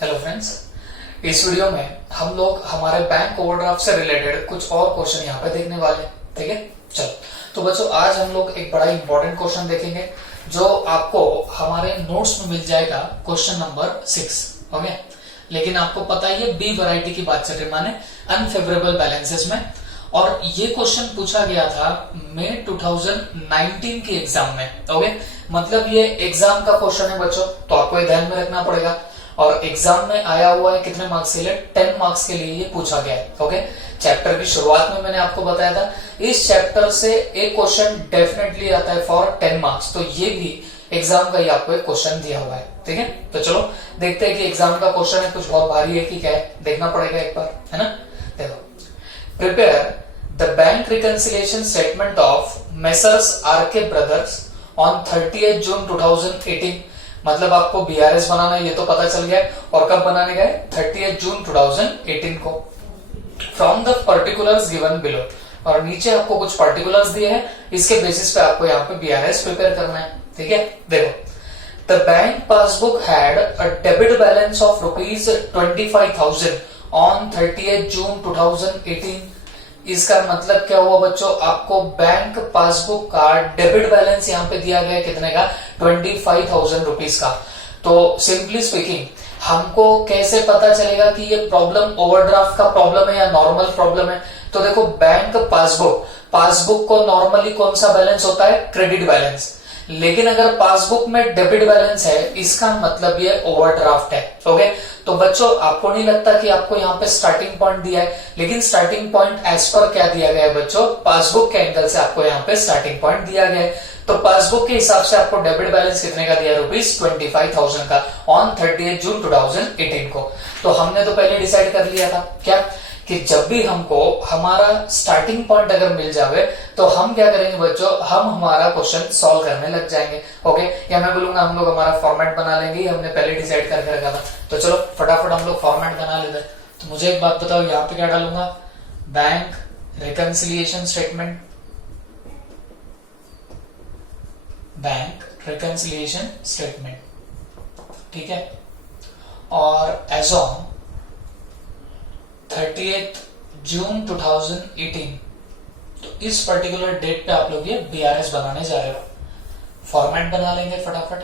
Hello friends, इस video में हम लोग हमारे बैंक ओवरड्राफ्ट से रिलेटेड कुछ और क्वेश्चन यहाँ पे देखने वाले हैं। ठीक है, चलो तो बच्चों आज हम लोग एक बड़ा इंपॉर्टेंट क्वेश्चन देखेंगे जो आपको हमारे नोट्स में मिल जाएगा, क्वेश्चन नंबर 6। ओके, लेकिन आपको पता ही है बी वैरायटी की बात चल रही माने अनफेवरेबल बैलेंसेस में, और ये क्वेश्चन पूछा गया था मई 2019 के एग्जाम में। ओके, मतलब ये एग्जाम का क्वेश्चन है बच्चों, तो आपको ध्यान में रखना पड़ेगा। और एग्जाम में आया हुआ है कितने मार्क्स के लिए? 10 मार्क्स के लिए ये पूछा गया है। ओके, चैप्टर की शुरुआत में मैंने आपको बताया था इस चैप्टर से एक क्वेश्चन डेफिनेटली आता है फॉर 10 मार्क्स, तो ये भी एग्जाम का ही आपको एक क्वेश्चन दिया हुआ है। ठीक है, तो चलो देखते हैं कि एग्जाम का क्वेश्चन है कुछ बहुत भारी है कि क्या है, देखना पड़ेगा एक बार, है ना। देखो, prepare the bank reconciliation statement of messrs RK brothers on 30 June 2018। मतलब आपको बीआरएस बनाना है ये तो पता चल गया, और कब बनाने गए? 30 जून 2018 को। From the particulars given below, और नीचे आपको कुछ पर्टिकुलर्स दिए हैं, इसके बेसिस पे आपको यहाँ पे बीआरएस प्रिपेयर करना है। ठीक है, देखो, the bank passbook had a debit balance of ₹25,000 on 30 June 2018। इसका मतलब क्या हुआ बच्चों? आपको बैंक पासबुक का डेबिट बैलेंस यहाँ पे दिया गया कितने का? 25,000 रुपीज का। तो सिंपली स्पीकिंग हमको कैसे पता चलेगा कि ये प्रॉब्लम ओवरड्राफ्ट का प्रॉब्लम है या नॉर्मल प्रॉब्लम है? तो देखो, बैंक पासबुक को नॉर्मली कौन सा बैलेंस होता है? Credit balance. लेकिन अगर पासबुक में डेबिट बैलेंस है, इसका मतलब ये ओवरड्राफ्ट है। ओके, तो बच्चों आपको नहीं लगता कि आपको यहाँ पे स्टार्टिंग पॉइंट दिया है, लेकिन स्टार्टिंग पॉइंट एज पर क्या दिया गया है बच्चों? पासबुक के एंगल से आपको यहाँ पे स्टार्टिंग पॉइंट दिया गया है। तो पासबुक के हिसाब से आपको डेबिट बैलेंस कितने का दिया? ₹25,000 का ऑन 30 जून 2018 को। तो हमने तो पहले डिसाइड कर लिया था क्या कि जब भी हमको हमारा स्टार्टिंग पॉइंट अगर मिल जावे तो हम क्या करेंगे बच्चों? हम हमारा क्वेश्चन सॉल्व करने लग जाएंगे। ओके, या मैं बोलूंगा हम लोग हमारा फॉर्मेट बना लेंगे, हमने पहले डिसाइड करके रखा था। तो चलो फटाफट हम लोग फॉर्मेट बना लेते हैं। तो मुझे एक बात बताओ, यहाँ पे क्या डालूंगा? Bank reconciliation statement, bank reconciliation statement. ठीक है, और एज ऑन 30 जून 2018, तो इस पर्टिकुलर डेट पे आप लोग ये बीआरएस बनाने जा रहे हो। फॉर्मेट बना लेंगे फटाफट।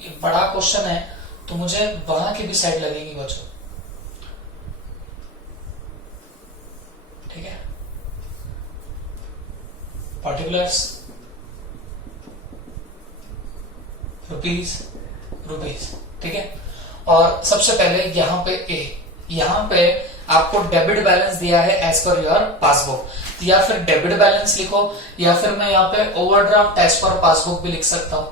ये बड़ा क्वेश्चन है तो मुझे वहां की भी साइड लगेगी बच्चों। ठीक है, पर्टिकुलर्स रुपीस। ठीक है, और सबसे पहले यहाँ पे आपको डेबिट बैलेंस दिया है एज पर योर पासबुक, या फिर डेबिट बैलेंस लिखो, या फिर मैं यहाँ पे ओवरड्राफ्ट एज पर पासबुक भी लिख सकता हूँ।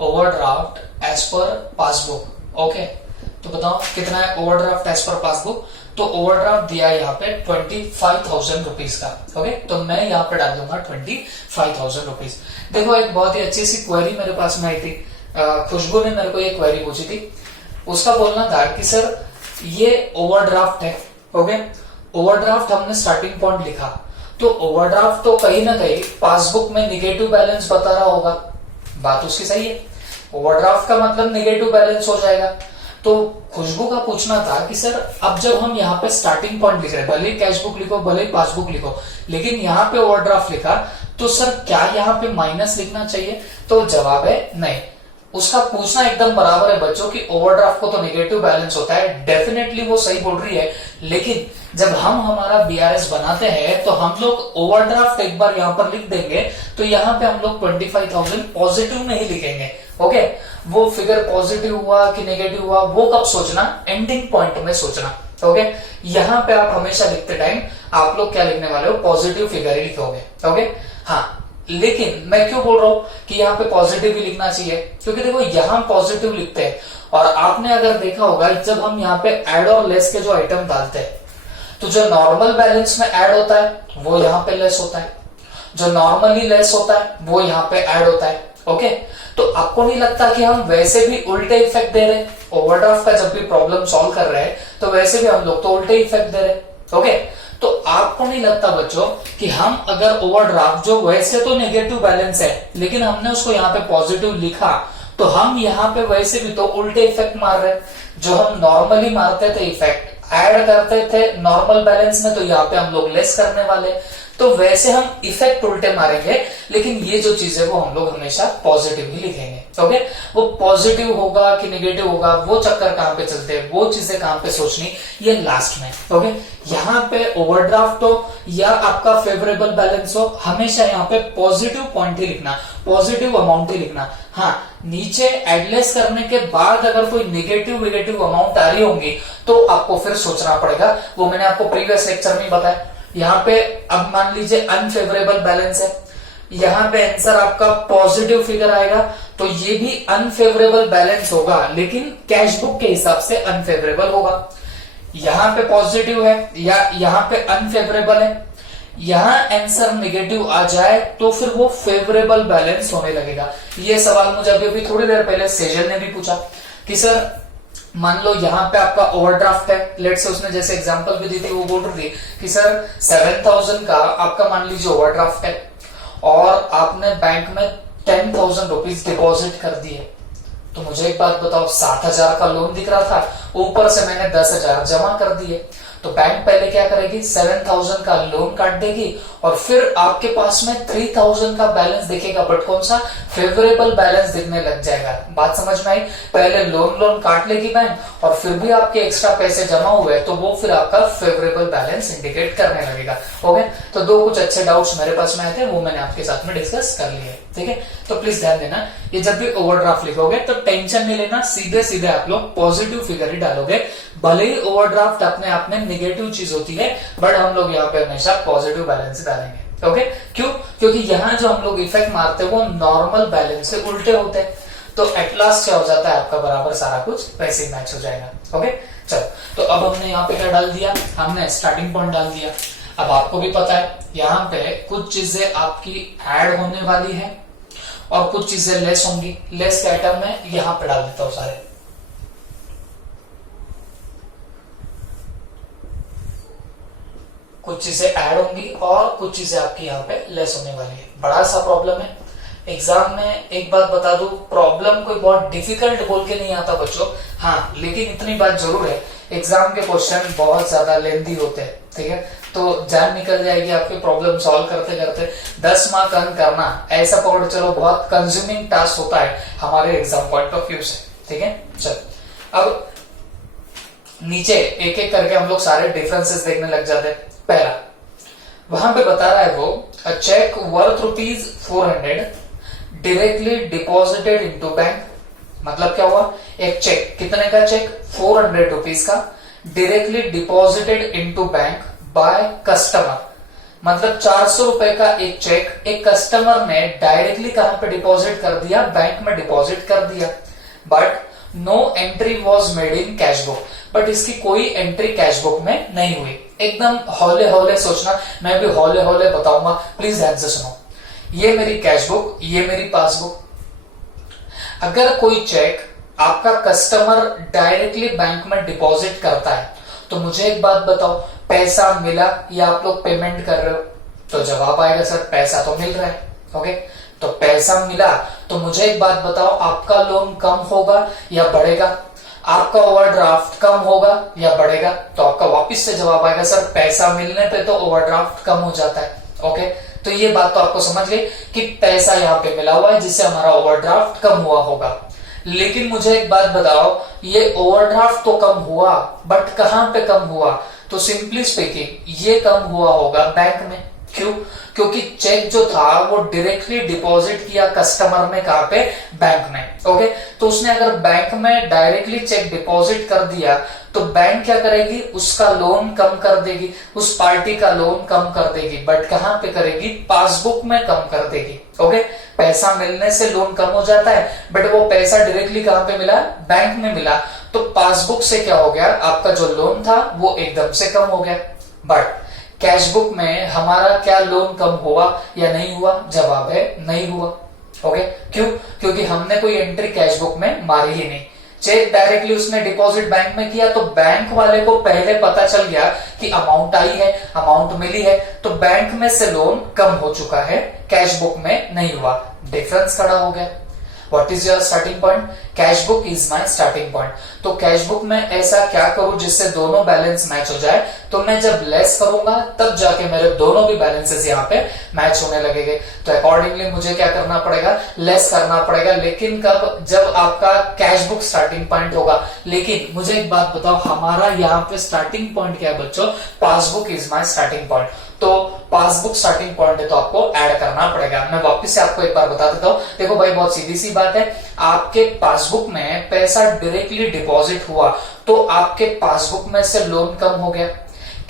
Overdraft as per passbook. Okay, तो बताओ कितना है ओवरड्राफ्ट एज पर पासबुक? तो ओवरड्राफ्ट दिया है यहाँ पे 25,000 रुपीज का। ओके, तो मैं यहाँ पे डाल दूंगा 25,000 रुपीज। देखो, एक बहुत ही अच्छी सी क्वेरी मेरे पास में आई थी, खुशबू ने मेरे को ये क्वेरी पूछी थी। उसका बोलना था कि सर ये ओवरड्राफ्ट है। ओके, ओवरड्राफ्ट हमने स्टार्टिंग पॉइंट लिखा, तो ओवरड्राफ्ट तो कहीं ना कहीं पासबुक में निगेटिव बैलेंस बता रहा होगा। बात उसकी सही है, ओवरड्राफ्ट का मतलब निगेटिव बैलेंस हो जाएगा। तो खुशबू का पूछना था कि सर अब जब हम यहाँ पे स्टार्टिंग पॉइंट लिख रहे हैं, भले कैश बुक लिखो भले पासबुक लिखो, लेकिन यहाँ पे ओवरड्राफ्ट लिखा, तो सर क्या यहाँ पे माइनस लिखना चाहिए? तो जवाब है नहीं। उसका पूछना एकदम बराबर है बच्चों कि ओवरड्राफ्ट को तो नेगेटिव बैलेंस होता है, डेफिनेटली वो सही बोल रही है, लेकिन जब हम हमारा बीआरएस बनाते हैं तो हम लोग ओवरड्राफ्ट एक बार यहाँ पर लिख देंगे, तो यहाँ पे हम लोग 25,000 पॉजिटिव में ही लिखेंगे। ओके, वो फिगर पॉजिटिव हुआ कि नेगेटिव हुआ वो कब सोचना? एंडिंग पॉइंट में सोचना। ओके, यहाँ पे आप हमेशा लिखते टाइम आप लोग क्या लिखने वाले हो? पॉजिटिव फिगर ही लिखोगे। ओके, हाँ, लेकिन मैं क्यों बोल रहा हूं कि यहाँ पे पॉजिटिव ही लिखना चाहिए? क्योंकि देखो यहाँ पॉजिटिव लिखते हैं, और आपने अगर देखा होगा जब हम यहाँ पे ऐड और लेस के जो आइटम डालते हैं, तो जो नॉर्मल बैलेंस में ऐड होता है वो यहाँ पे लेस होता है, जो नॉर्मली लेस होता है वो यहाँ पे ऐड होता है। ओके, तो आपको नहीं लगता कि हम वैसे भी उल्टे इफेक्ट दे रहे हैं? ओवरड्राफ्ट का जब भी प्रॉब्लम सॉल्व कर रहे हैं तो वैसे भी हम लोग तो उल्टे इफेक्ट दे रहे हैं। ओके, तो आपको नहीं लगता बच्चों कि हम अगर ओवरड्राफ्ट जो वैसे तो नेगेटिव बैलेंस है लेकिन हमने उसको यहाँ पे पॉजिटिव लिखा, तो हम यहाँ पे वैसे भी तो उल्टे इफेक्ट मार रहे। जो हम नॉर्मली मारते थे इफेक्ट ऐड करते थे नॉर्मल बैलेंस में, तो यहाँ पे हम लोग लेस करने वाले, तो वैसे हम इफेक्ट उल्टे मारेंगे। लेकिन ये जो चीज है वो हम लोग हमेशा पॉजिटिव ही लिखेंगे। ओके, वो पॉजिटिव होगा कि नेगेटिव होगा वो चक्कर कहां पे चलते हैं, वो चीजें कहां पे सोचनी, ये लास्ट में। ओके, यहाँ पे ओवरड्राफ्ट हो या आपका फेवरेबल बैलेंस हो, हमेशा यहाँ पे पॉजिटिव पॉइंट ही लिखना, पॉजिटिव अमाउंट ही लिखना। हाँ, नीचे एडलेस करने के बाद अगर कोई नेगेटिव अमाउंट आ रही होंगी तो आपको फिर सोचना पड़ेगा। वो मैंने आपको प्रीवियस लेक्चर में बताया। यहाँ पे अब मान लीजिए अनफेवरेबल बैलेंस है, यहाँ पे आंसर आपका पॉजिटिव फिगर आएगा, तो ये भी अनफेवरेबल बैलेंस होगा लेकिन कैश बुक के हिसाब से अनफेवरेबल होगा। यहाँ पे पॉजिटिव है या यहाँ पे अनफेवरेबल है, यहाँ आंसर नेगेटिव आ जाए तो फिर वो फेवरेबल बैलेंस होने लगेगा। ये सवाल मुझे अभी थोड़ी देर पहले सेजल ने भी पूछा कि सर मान लो यहाँ पे आपका ओवरड्राफ्ट है, लेट से उसने जैसे एग्जांपल भी दी थी, वो बोल रही थी कि सर 7,000 का आपका मान लीजिए ओवरड्राफ्ट है और आपने बैंक में 10,000 रुपीज डिपॉजिट कर दिए। तो मुझे एक बात बताओ, 7,000 का लोन दिख रहा था, ऊपर से मैंने 10,000 जमा कर दिए, तो बैंक पहले क्या करेगी, 7,000 का लोन काट देगी और फिर आपके पास में 3,000 का बैलेंस दिखेगा, बट कौन सा, फेवरेबल बैलेंस दिखने लग जाएगा। बात समझ में आई? पहले लोन काट लेगी बैंक और फिर भी आपके एक्स्ट्रा पैसे जमा हुए तो वो फिर आपका फेवरेबल बैलेंस इंडिकेट करने लगेगा। ओके, तो दो कुछ अच्छे डाउट्स मेरे पास में आए थे, वो मैंने आपके साथ में डिस्कस कर लिए। ठीक है, तो प्लीज ध्यान देना, ये जब भी ओवरड्राफ्ट लिखोगे तो टेंशन नहीं लेना, सीधे सीधे आप लोग पॉजिटिव फिगर ही डालोगे। भले ही ओवरड्राफ्ट अपने आप में नेगेटिव चीज होती है, बट हम लोग यहाँ पे हमेशा पॉजिटिव बैलेंस डालेंगे। ओके, क्यों? क्योंकि यहाँ जो हम लोग इफेक्ट मारते हैं वो नॉर्मल बैलेंस से उल्टे होते हैं, तो एट लास्ट क्या हो जाता है, आपका बराबर सारा कुछ वैसे ही मैच हो जाएगा। ओके, चलो, तो अब हमने यहाँ पे क्या डाल दिया, हमने स्टार्टिंग पॉइंट डाल दिया। अब आपको भी पता है यहाँ पे कुछ चीजें आपकी ऐड होने वाली है और कुछ चीजें लेस होंगी। लेस के आइटम में यहाँ पे डाल देता हूं सारे। कुछ चीजें ऐड होंगी और कुछ चीजें आपकी यहाँ पे लेस होने वाली है। बड़ा सा प्रॉब्लम है एग्जाम में। एक बात बता दूं, प्रॉब्लम कोई बहुत डिफिकल्ट बोल के नहीं आता बच्चों, हाँ, लेकिन इतनी बात जरूर है, एग्जाम के क्वेश्चन बहुत ज्यादा लेंथी होते हैं। ठीक है, तो जान निकल जाएगी आपकी प्रॉब्लम सॉल्व करते करते। 10 मार्क अर्न करना ऐसा पकड़ चलो बहुत कंज्यूमिंग टास्क होता है हमारे एग्जाम पॉइंट ऑफ व्यू से। ठीक है, चलो अब नीचे एक एक करके हम लोग सारे डिफरेंसेस देखने लग जाते हैं। पहला, वहां पे बता रहा है वो, a cheque worth ₹400 directly deposited into bank. मतलब क्या हुआ, एक चेक, कितने का चेक, ₹400 का, directly deposited into bank by customer. मतलब 400 रुपए का एक चेक एक कस्टमर ने डायरेक्टली कहां पे डिपॉजिट कर दिया, बैंक में डिपॉजिट कर दिया, but no entry was made in cash book. But इसकी कोई एंट्री कैश बुक में नहीं हुई। एकदम हौले हौले सोचना, मैं भी हौले हौले बताऊंगा, प्लीज ध्यान से सुनो। ये मेरी कैश बुक, ये मेरी पासबुक। अगर कोई चेक आपका कस्टमर डायरेक्टली बैंक में डिपॉजिट करता है तो मुझे एक बात बताओ, पैसा मिला या आप लोग पेमेंट कर रहे हो? तो जवाब आएगा सर पैसा तो मिल रहा है। ओके, तो पैसा मिला तो मुझे एक बात बताओ, आपका लोन कम होगा या बढ़ेगा? आपका ओवरड्राफ्ट कम होगा या बढ़ेगा? तो आपका वापस से जवाब आएगा सर पैसा मिलने पे तो ओवरड्राफ्ट कम हो जाता है। ओके, तो ये बात तो आपको समझ गई कि पैसा यहाँ पे मिला हुआ है जिससे हमारा ओवरड्राफ्ट कम हुआ होगा। लेकिन मुझे एक बात बताओ, ये ओवरड्राफ्ट तो कम हुआ, बट कहां पे कम हुआ? तो सिंपली स्पीकिंग ये कम हुआ होगा बैंक में। क्यों? क्योंकि चेक जो था वो डायरेक्टली डिपॉजिट किया कस्टमर ने, कहां पे, बैंक में। ओके, तो उसने अगर बैंक में डायरेक्टली चेक डिपॉजिट कर दिया तो बैंक क्या करेगी, उसका लोन कम कर देगी, उस पार्टी का लोन कम कर देगी, बट कहां पे करेगी, पासबुक में कम कर देगी। ओके, पैसा मिलने से लोन कम हो जाता है, बट वो पैसा डायरेक्टली कहां पे मिला, बैंक में मिला, तो पासबुक से क्या हो गया, आपका जो लोन था वो एकदम से कम हो गया। बट कैश बुक में हमारा क्या लोन कम हुआ या नहीं हुआ? जवाब है नहीं हुआ। ओके, क्यों? क्योंकि हमने कोई एंट्री कैश बुक में मारी ही नहीं। चेक डायरेक्टली उसने डिपॉजिट बैंक में किया तो बैंक वाले को पहले पता चल गया कि अमाउंट आई है, अमाउंट मिली है, तो बैंक में से लोन कम हो चुका है, कैश बुक में नहीं हुआ, डिफरेंस खड़ा हो गया। What is your starting point? Cash book is my starting point. तो कैश बुक में ऐसा क्या करूं जिससे दोनों बैलेंस मैच हो जाए, तो मैं जब लेस करूंगा तब जाके मेरे दोनों भी बैलेंसेस यहाँ पे मैच होने लगेंगे। तो अकॉर्डिंगली मुझे क्या करना पड़ेगा, लेस करना पड़ेगा। लेकिन कब, जब आपका कैश बुक स्टार्टिंग पॉइंट होगा। लेकिन मुझे एक बात बताओ, हमारा यहाँ पे स्टार्टिंग पॉइंट क्या है बच्चों, passbook is my starting point. तो पासबुक स्टार्टिंग पॉइंट है तो आपको ऐड करना पड़ेगा। मैं वापस से आपको एक बार बता देता हूं। देखो भाई, बहुत सीधी सी बात है, आपके पासबुक में पैसा डायरेक्टली डिपॉजिट हुआ तो आपके पासबुक में से लोन कम हो गया,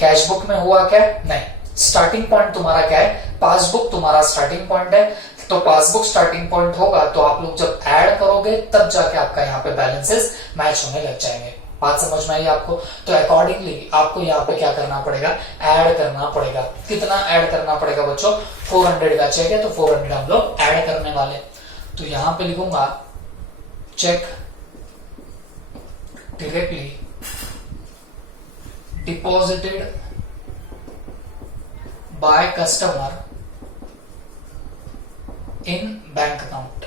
कैश बुक में हुआ क्या, नहीं। स्टार्टिंग पॉइंट तुम्हारा क्या है, पासबुक तुम्हारा स्टार्टिंग पॉइंट है। तो पासबुक स्टार्टिंग पॉइंट होगा तो आप लोग जब ऐड करोगे तब जाके आपका यहाँ पे बैलेंसेस मैच होने लग जाएंगे। बात समझ में आई आपको? तो अकॉर्डिंगली आपको यहाँ पे क्या करना पड़ेगा, ऐड करना पड़ेगा। कितना ऐड करना पड़ेगा बच्चों, 400 का चेक है तो 400 हम लोग ऐड करने वाले। तो यहां पे लिखूंगा cheque directly deposited by customer in bank account,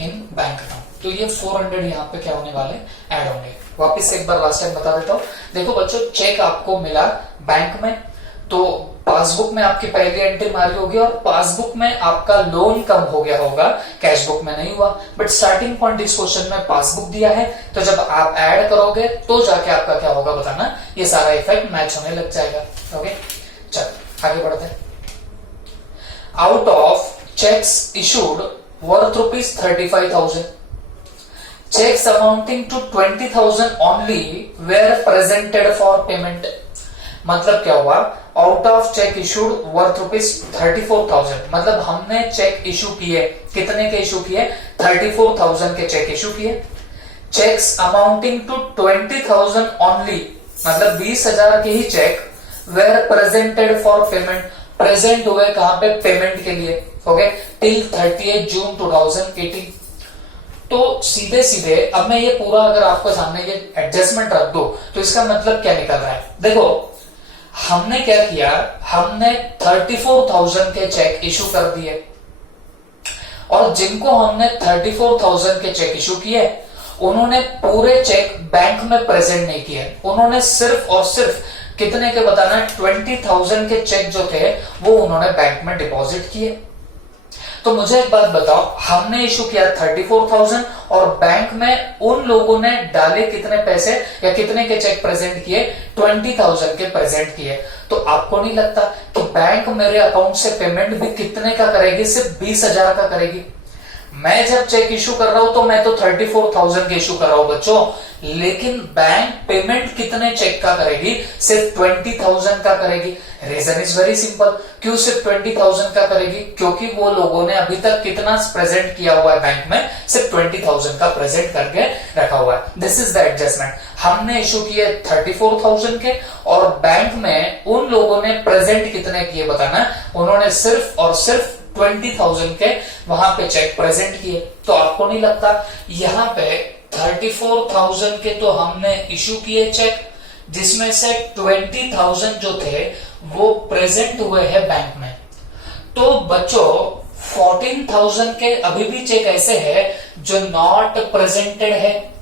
in bank account. तो ये 400 यहाँ पे क्या होने वाले, ऐड होंगे। वापिस एक बार लास्ट टाइम बता देता हूं। देखो बच्चों, चेक आपको मिला बैंक में, तो पासबुक में आपकी पहली एंट्री मारी होगी और पासबुक में आपका लोन कम हो गया होगा, कैश बुक में नहीं हुआ। बट स्टार्टिंग पॉइंट इस क्वेश्चन में पासबुक दिया है, तो जब आप ऐड करोगे तो जाके आपका क्या होगा बताना, ये सारा इफेक्ट मैच होने लग जाएगा। ओके, चल आगे बढ़ते हैं। Out of cheques issued worth ₹35,000, checks amounting to 20,000 only were presented for payment। मतलब क्या हुआ, out of check issued worth ₹34,000, मतलब हमने चेक इशू किए, कितने के इशू किए, 34,000 के चेक इशू किए। चेक्स अमाउंटिंग टू 20,000 ओनली, मतलब 20,000 के ही cheque were presented for payment, present हुए कहां पे, पेमेंट के लिए। Okay, till 30 June 2018। तो सीधे सीधे अब मैं ये पूरा अगर आपको सामने ये एडजस्टमेंट रख दो तो इसका मतलब क्या निकल रहा है, देखो हमने क्या किया, हमने 34,000 के चेक इशू कर दिए और जिनको हमने 34,000 के चेक इशू किए उन्होंने पूरे चेक बैंक में प्रेजेंट नहीं किए, उन्होंने सिर्फ और सिर्फ कितने के बताना, 20,000 के चेक जो थे वो उन्होंने बैंक में डिपॉजिट किए। तो मुझे एक बात बताओ, हमने इशू किया 34,000 और बैंक में उन लोगों ने डाले कितने पैसे या कितने के चेक प्रेजेंट किए, 20,000 के प्रेजेंट किए। तो आपको नहीं लगता कि बैंक मेरे अकाउंट से पेमेंट भी कितने का करेगी, सिर्फ 20,000 का करेगी। मैं जब चेक इशू कर रहा हूं तो मैं तो 34,000 के इशू कर रहा हूं बच्चों, लेकिन बैंक पेमेंट कितने चेक का करेगी, सिर्फ 20,000 का करेगी। रीजन इज वेरी सिंपल, क्यों सिर्फ 20,000 का करेगी, क्योंकि वो लोगों ने अभी तक कितना प्रेजेंट किया हुआ है बैंक में, सिर्फ 20,000 का प्रेजेंट करके रखा हुआ है। This is the adjustment. हमने इशू किए 34,000 के और बैंक में उन लोगों ने प्रेजेंट कितने किए बताना, उन्होंने सिर्फ और सिर्फ 20,000 के वहां पे चेक प्रेजेंट किए। तो आपको नहीं लगता यहां पे 34,000 के तो हमने इशू किए चेक, जिसमें से 20,000 जो थे वो प्रेजेंट हुए हैं बैंक में। तो बच्चों 14,000 के अभी भी चेक ऐसे है जो नॉट प्रेजेंटेड है,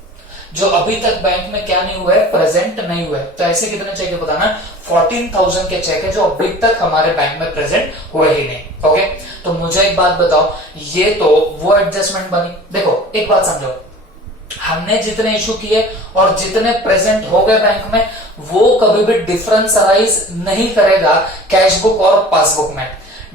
जो अभी तक बैंक में क्या नहीं हुआ है, प्रेजेंट नहीं हुए। तो ऐसे कितने चेक है बताना, 14,000 के चेक है जो अभी तक हमारे बैंक में प्रेजेंट हुए ही नहीं। ओके, तो मुझे एक बात बताओ, ये तो वो एडजस्टमेंट बनी। देखो एक बात समझो, हमने जितने इशू किए और जितने प्रेजेंट हो गए बैंक में, वो कभी भी डिफरेंस अराइज नहीं करेगा कैश बुक और पासबुक में।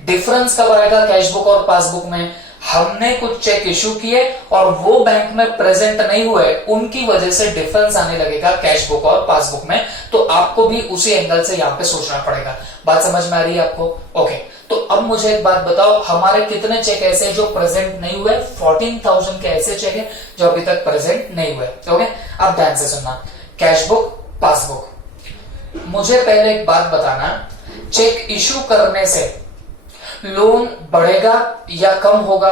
डिफरेंस कब आएगा कैश बुक और पासबुक में, हमने कुछ चेक इशू किए और वो बैंक में प्रेजेंट नहीं हुए, उनकी वजह से डिफरेंस आने लगेगा कैश बुक और पासबुक में। तो आपको भी उसी एंगल से यहां पे सोचना पड़ेगा। बात समझ में आ रही है आपको? ओके, तो अब मुझे एक बात बताओ, हमारे कितने चेक ऐसे जो प्रेजेंट नहीं हुए, 14,000 के ऐसे चेक है जो अभी तक प्रेजेंट नहीं हुए। ओके, अब ध्यान से सुनना, कैश बुक, पासबुक। मुझे पहले एक बात बताना, चेक इशू करने से लोन बढ़ेगा या कम होगा?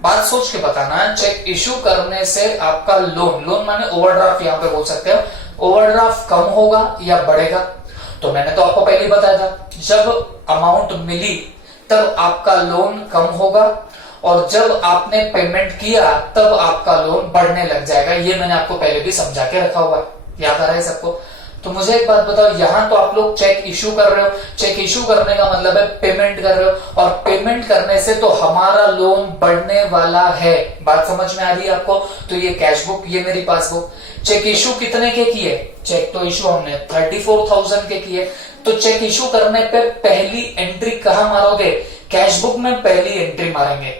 बात सोच के बताना, चेक इशू करने से आपका लोन माने ओवरड्राफ्ट यहां पे बोल सकते हो, ओवरड्राफ्ट कम होगा या बढ़ेगा? तो मैंने तो आपको पहले ही बताया था, जब अमाउंट मिली तब आपका लोन कम होगा और जब आपने पेमेंट किया तब आपका लोन बढ़ने लग जाएगा। ये मैंने आपको पहले भी समझा के रखा हुआ है, याद आ रहा है सबको? तो मुझे एक बात बताओ, यहां तो आप लोग चेक इशू कर रहे हो, चेक इशू करने का मतलब है पेमेंट कर रहे हो, और पेमेंट करने से तो हमारा लोन बढ़ने वाला है। बात समझ में आ रही है आपको? तो ये कैश बुक, ये मेरी पासबुक। चेक इशू कितने के किए? चेक तो इशू हमने 34,000 के किए, तो चेक इशू करने पे पहली एंट्री कहां मारोगे? कैश बुक में पहली एंट्री मारेंगे।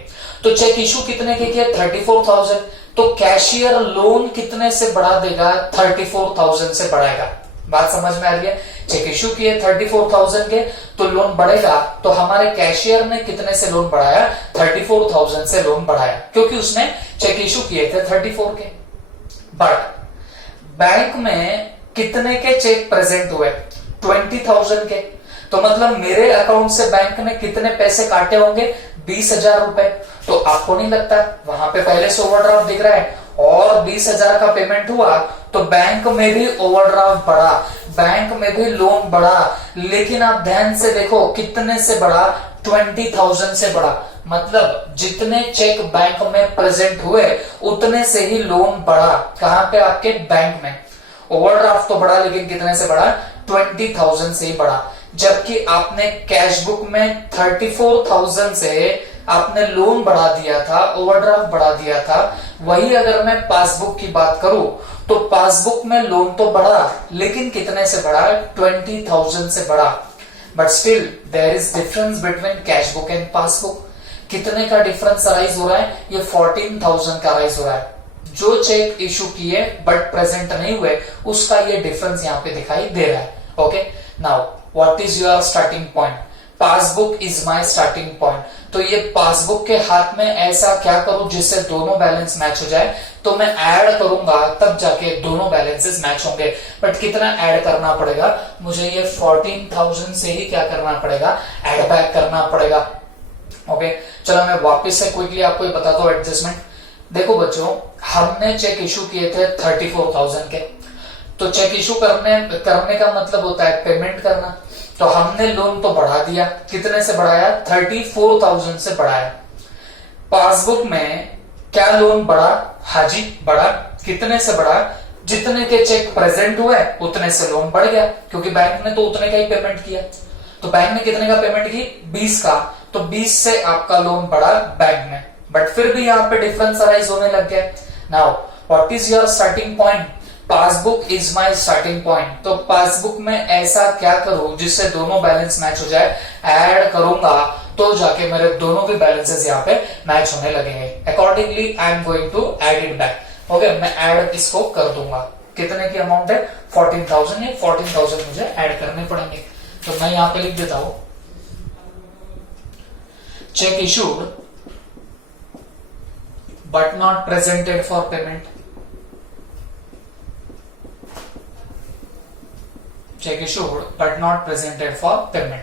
तो चेक इशू कितने के किए? 34,000। तो कैशियर लोन कितने से बढ़ा देगा? 34,000 से बढ़ाएगा। बात समझ में आ रही है? चेक इशू किए 34,000 के, तो लोन बढ़ेगा। तो हमारे कैशियर ने कितने से लोन बढ़ाया? 34,000 से लोन बढ़ाया, क्योंकि उसने चेक इशू किए थे 34 के। बट बैंक में कितने के चेक प्रेजेंट हुए? 20,000 के। तो मतलब मेरे अकाउंट से बैंक ने कितने पैसे काटे होंगे? 20,000 रुपए। तो आपको नहीं लगता वहां पे पहले से ओवरड्राफ्ट दिख रहा है और 20,000 का पेमेंट हुआ, तो बैंक में भी ओवरड्राफ्ट बढ़ा, बैंक में भी लोन बढ़ा। लेकिन आप ध्यान से देखो कितने से बढ़ा? 20,000 से बढ़ा। मतलब जितने चेक बैंक में प्रेजेंट हुए उतने से ही लोन बढ़ा। कहां पे? आपके बैंक में। ओवरड्राफ्ट तो बढ़ा, लेकिन कितने से बढ़ा? 20,000 से ही बढ़ा। जबकि आपने कैश बुक में 34,000 से आपने लोन बढ़ा दिया था, ओवरड्राफ्ट बढ़ा दिया था। वही अगर मैं पासबुक की बात करूं तो पासबुक में लोन तो बढ़ा, लेकिन कितने से बढ़ा? 20,000 से बढ़ा। But still there is difference between cash book and passbook. कितने का डिफरेंस राइज हो रहा है? ये 14,000 का राइज हो रहा है। जो चेक इशू किए बट प्रेजेंट नहीं हुए, उसका ये डिफरेंस यहां पे दिखाई दे रहा है। Okay, now what is your starting point? Passbook is my starting point. तो ये पासबुक के हाथ में ऐसा क्या करूं जिससे दोनों बैलेंस मैच हो जाए? तो मैं ऐड करूंगा, तब जाके दोनों बैलेंसेस मैच होंगे। बट कितना ऐड करना पड़ेगा? मुझे ये 14,000 से ही क्या करना पड़ेगा? ऐड बैक करना पड़ेगा। ओके, चलो मैं वापस से क्विकली आपको ये बताता हूं एडजस्टमेंट। देखो बच्चों, हमने चेक इशू किए थे 34,000 के। तो चेक इशू करने का मतलब होता है पेमेंट करना। तो हमने लोन तो बढ़ा दिया, कितने से बढ़ाया? 34,000 से बढ़ाया। पासबुक में क्या लोन बढ़ा? हाजी बढ़ा। कितने से बढ़ा? जितने के चेक प्रेजेंट हुए उतने से लोन बढ़ गया, क्योंकि बैंक ने तो उतने का ही पेमेंट किया। तो बैंक ने कितने का पेमेंट की? 20 का। तो 20 से आपका लोन बढ़ा बैंक में। बट फिर भी यहाँ पे डिफरेंस अराइज होने लग गया। Now what is your starting point? Passbook is my starting point. तो पासबुक में ऐसा क्या करूं जिससे दोनों बैलेंस मैच हो जाए? ऐड करूंगा, तो जाके मेरे दोनों भी बैलेंसेस यहाँ पे मैच होने लगेंगे। Accordingly I am going to add it back. Okay, मैं ऐड इसको कर दूंगा। कितने की अमाउंट है? 14,000। ये 14,000 मुझे ऐड करने पड़ेंगे। तो मैं यहाँ पे लिख देता हूं, check issued but not presented for payment. Check issued but not presented for payment.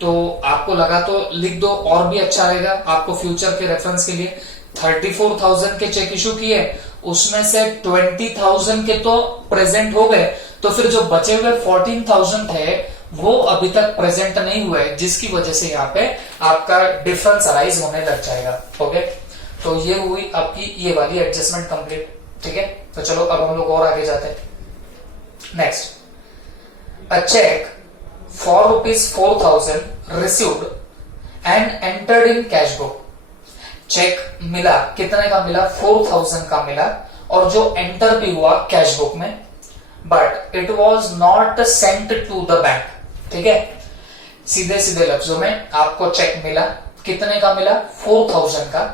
तो आपको लगा तो लिख दो, और भी अच्छा रहेगा आपको फ्यूचर के रेफरेंस के लिए। 34,000 के चेक इशू किए, उसमें से 20,000 के तो प्रेजेंट हो गए, तो फिर जो बचे हुए 14,000 थे वो अभी तक प्रेजेंट नहीं हुए, जिसकी वजह से यहाँ पे आपका डिफरेंस अराइज होने लग जाएगा। ओके, तो ये हुई आपकी ये वाली एडजस्टमेंट कंप्लीट। ठीक है, तो चलो अब हम लोग और आगे जाते हैं। Next, a check for ₹4,000 received and entered in cash book। Cheque मिला, कितने का मिला? 4,000 का मिला, और जो एंटर भी हुआ कैश बुक में, but it was not sent to the bank. ठीक है, सीधे सीधे लफ्जों में आपको चेक मिला, कितने का मिला? 4,000 का,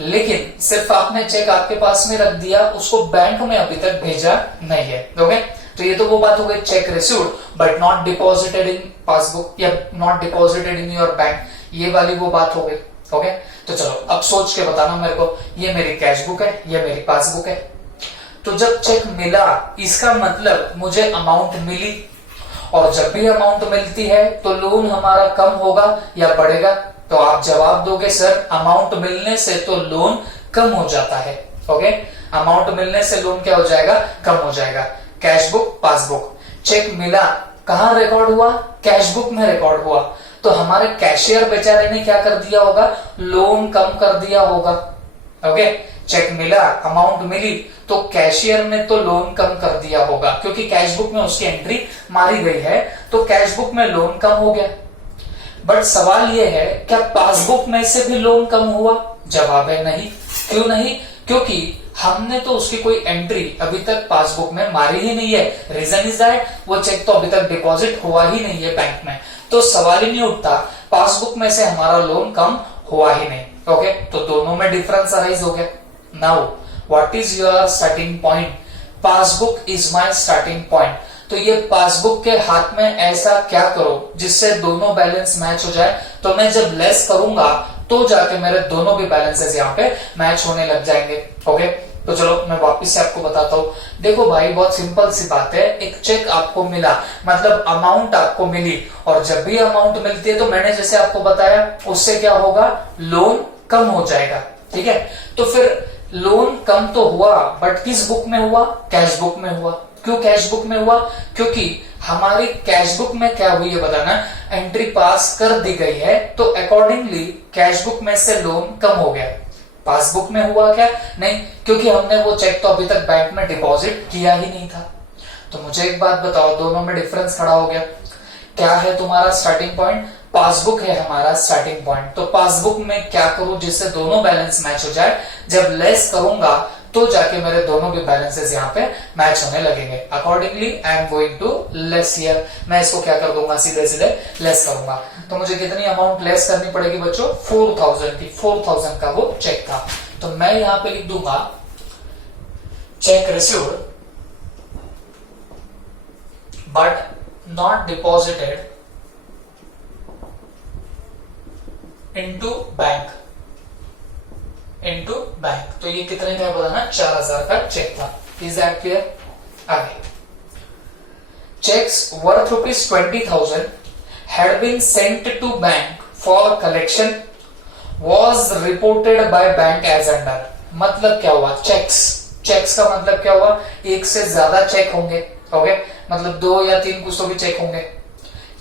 लेकिन सिर्फ आपने चेक आपके पास में रख दिया, उसको बैंक में अभी तक भेजा नहीं है। ओके, तो ये तो वो बात हो गई, cheque received but not deposited in passbook या not deposited in your bank, ये वाली वो बात हो गई। ओके, तो चलो अब सोच के बताना मेरे को, ये मेरी कैश बुक है, ये मेरी पासबुक है। तो जब चेक मिला, इसका मतलब मुझे अमाउंट मिली, और जब भी अमाउंट मिलती है तो लोन हमारा कम होगा या बढ़ेगा? तो आप जवाब दोगे सर अमाउंट मिलने से तो लोन कम हो जाता है। ओके, अमाउंट मिलने से लोन क्या हो जाएगा, कम हो जाएगा। कैश बुक, पासबुक, चेक मिला कहां रिकॉर्ड हुआ, कैश बुक में रिकॉर्ड हुआ, तो हमारे कैशियर बेचारे ने क्या कर दिया होगा, लोन कम कर दिया होगा। ओके, चेक मिला, अमाउंट मिली, तो कैशियर ने तो लोन कम कर दिया होगा, क्योंकि कैश बुक में उसकी एंट्री मारी गई है, तो कैश बुक में लोन कम हो गया। बट सवाल यह है क्या पासबुक में से भी लोन कम हुआ? जवाब है नहीं। क्यों नहीं? क्योंकि हमने तो उसकी कोई एंट्री अभी तक पासबुक में मारी ही नहीं है। रीजन इज दैट वो चेक तो अभी तक डिपॉजिट हुआ ही नहीं है बैंक में, तो सवाल ही नहीं उठता, पासबुक में से हमारा लोन कम हुआ ही नहीं। ओके, तो दोनों में डिफरेंस अराइज हो गया। Now what is your starting point? Passbook is my starting point. तो ये पासबुक के हाथ में ऐसा क्या करो जिससे दोनों बैलेंस मैच हो जाए, तो मैं जब लेस करूंगा तो जाके मेरे दोनों भी बैलेंसेस यहाँ पे मैच होने लग जाएंगे। ओके, तो चलो मैं वापस से आपको बताता हूँ। देखो भाई, बहुत सिंपल सी बात है, एक चेक आपको मिला, मतलब अमाउंट आपको मिली, और जब भी अमाउंट मिलती है तो मैंने जैसे आपको बताया उससे क्या होगा, लोन कम हो जाएगा। ठीक है, तो फिर लोन कम तो हुआ, बट किस बुक में हुआ, कैश बुक में हुआ। क्यों कैश बुक में हुआ? क्योंकि हमारी कैश बुक में क्या हुई है बताना, एंट्री पास कर दी गई है, तो अकॉर्डिंगली कैश बुक में से लोन कम हो गया। पासबुक में हुआ क्या? नहीं, क्योंकि हमने वो चेक तो अभी तक बैंक में डिपॉजिट किया ही नहीं था। तो मुझे एक बात बताओ, दोनों में डिफरेंस खड़ा हो गया। क्या है तुम्हारा स्टार्टिंग पॉइंट? पासबुक है हमारा स्टार्टिंग पॉइंट। तो पासबुक में क्या करूं जिससे दोनों बैलेंस मैच हो जाए, जब लेस करूंगा तो जाके मेरे दोनों भी बैलेंसेस यहाँ पे मैच होने लगेंगे। Accordingly I am going to less here, मैं इसको क्या कर दूंगा, सीधे सीधे लेस करूंगा। तो मुझे कितनी अमाउंट लेस करनी पड़ेगी बच्चों? 4000 की। 4000 का वो चेक था, तो मैं यहाँ पे लिख दूंगा check received but not deposited into bank, into bank. तो ये कितने का बताना, 4000 का चेक था। Is that clear? आगे, checks worth ₹20,000 had been sent to bank for collection was reported by bank as under। मतलब क्या हुआ, चेक्स का मतलब क्या हुआ, एक से ज्यादा चेक होंगे। ओके, मतलब 2 या 3 कुछ तो भी चेक होंगे।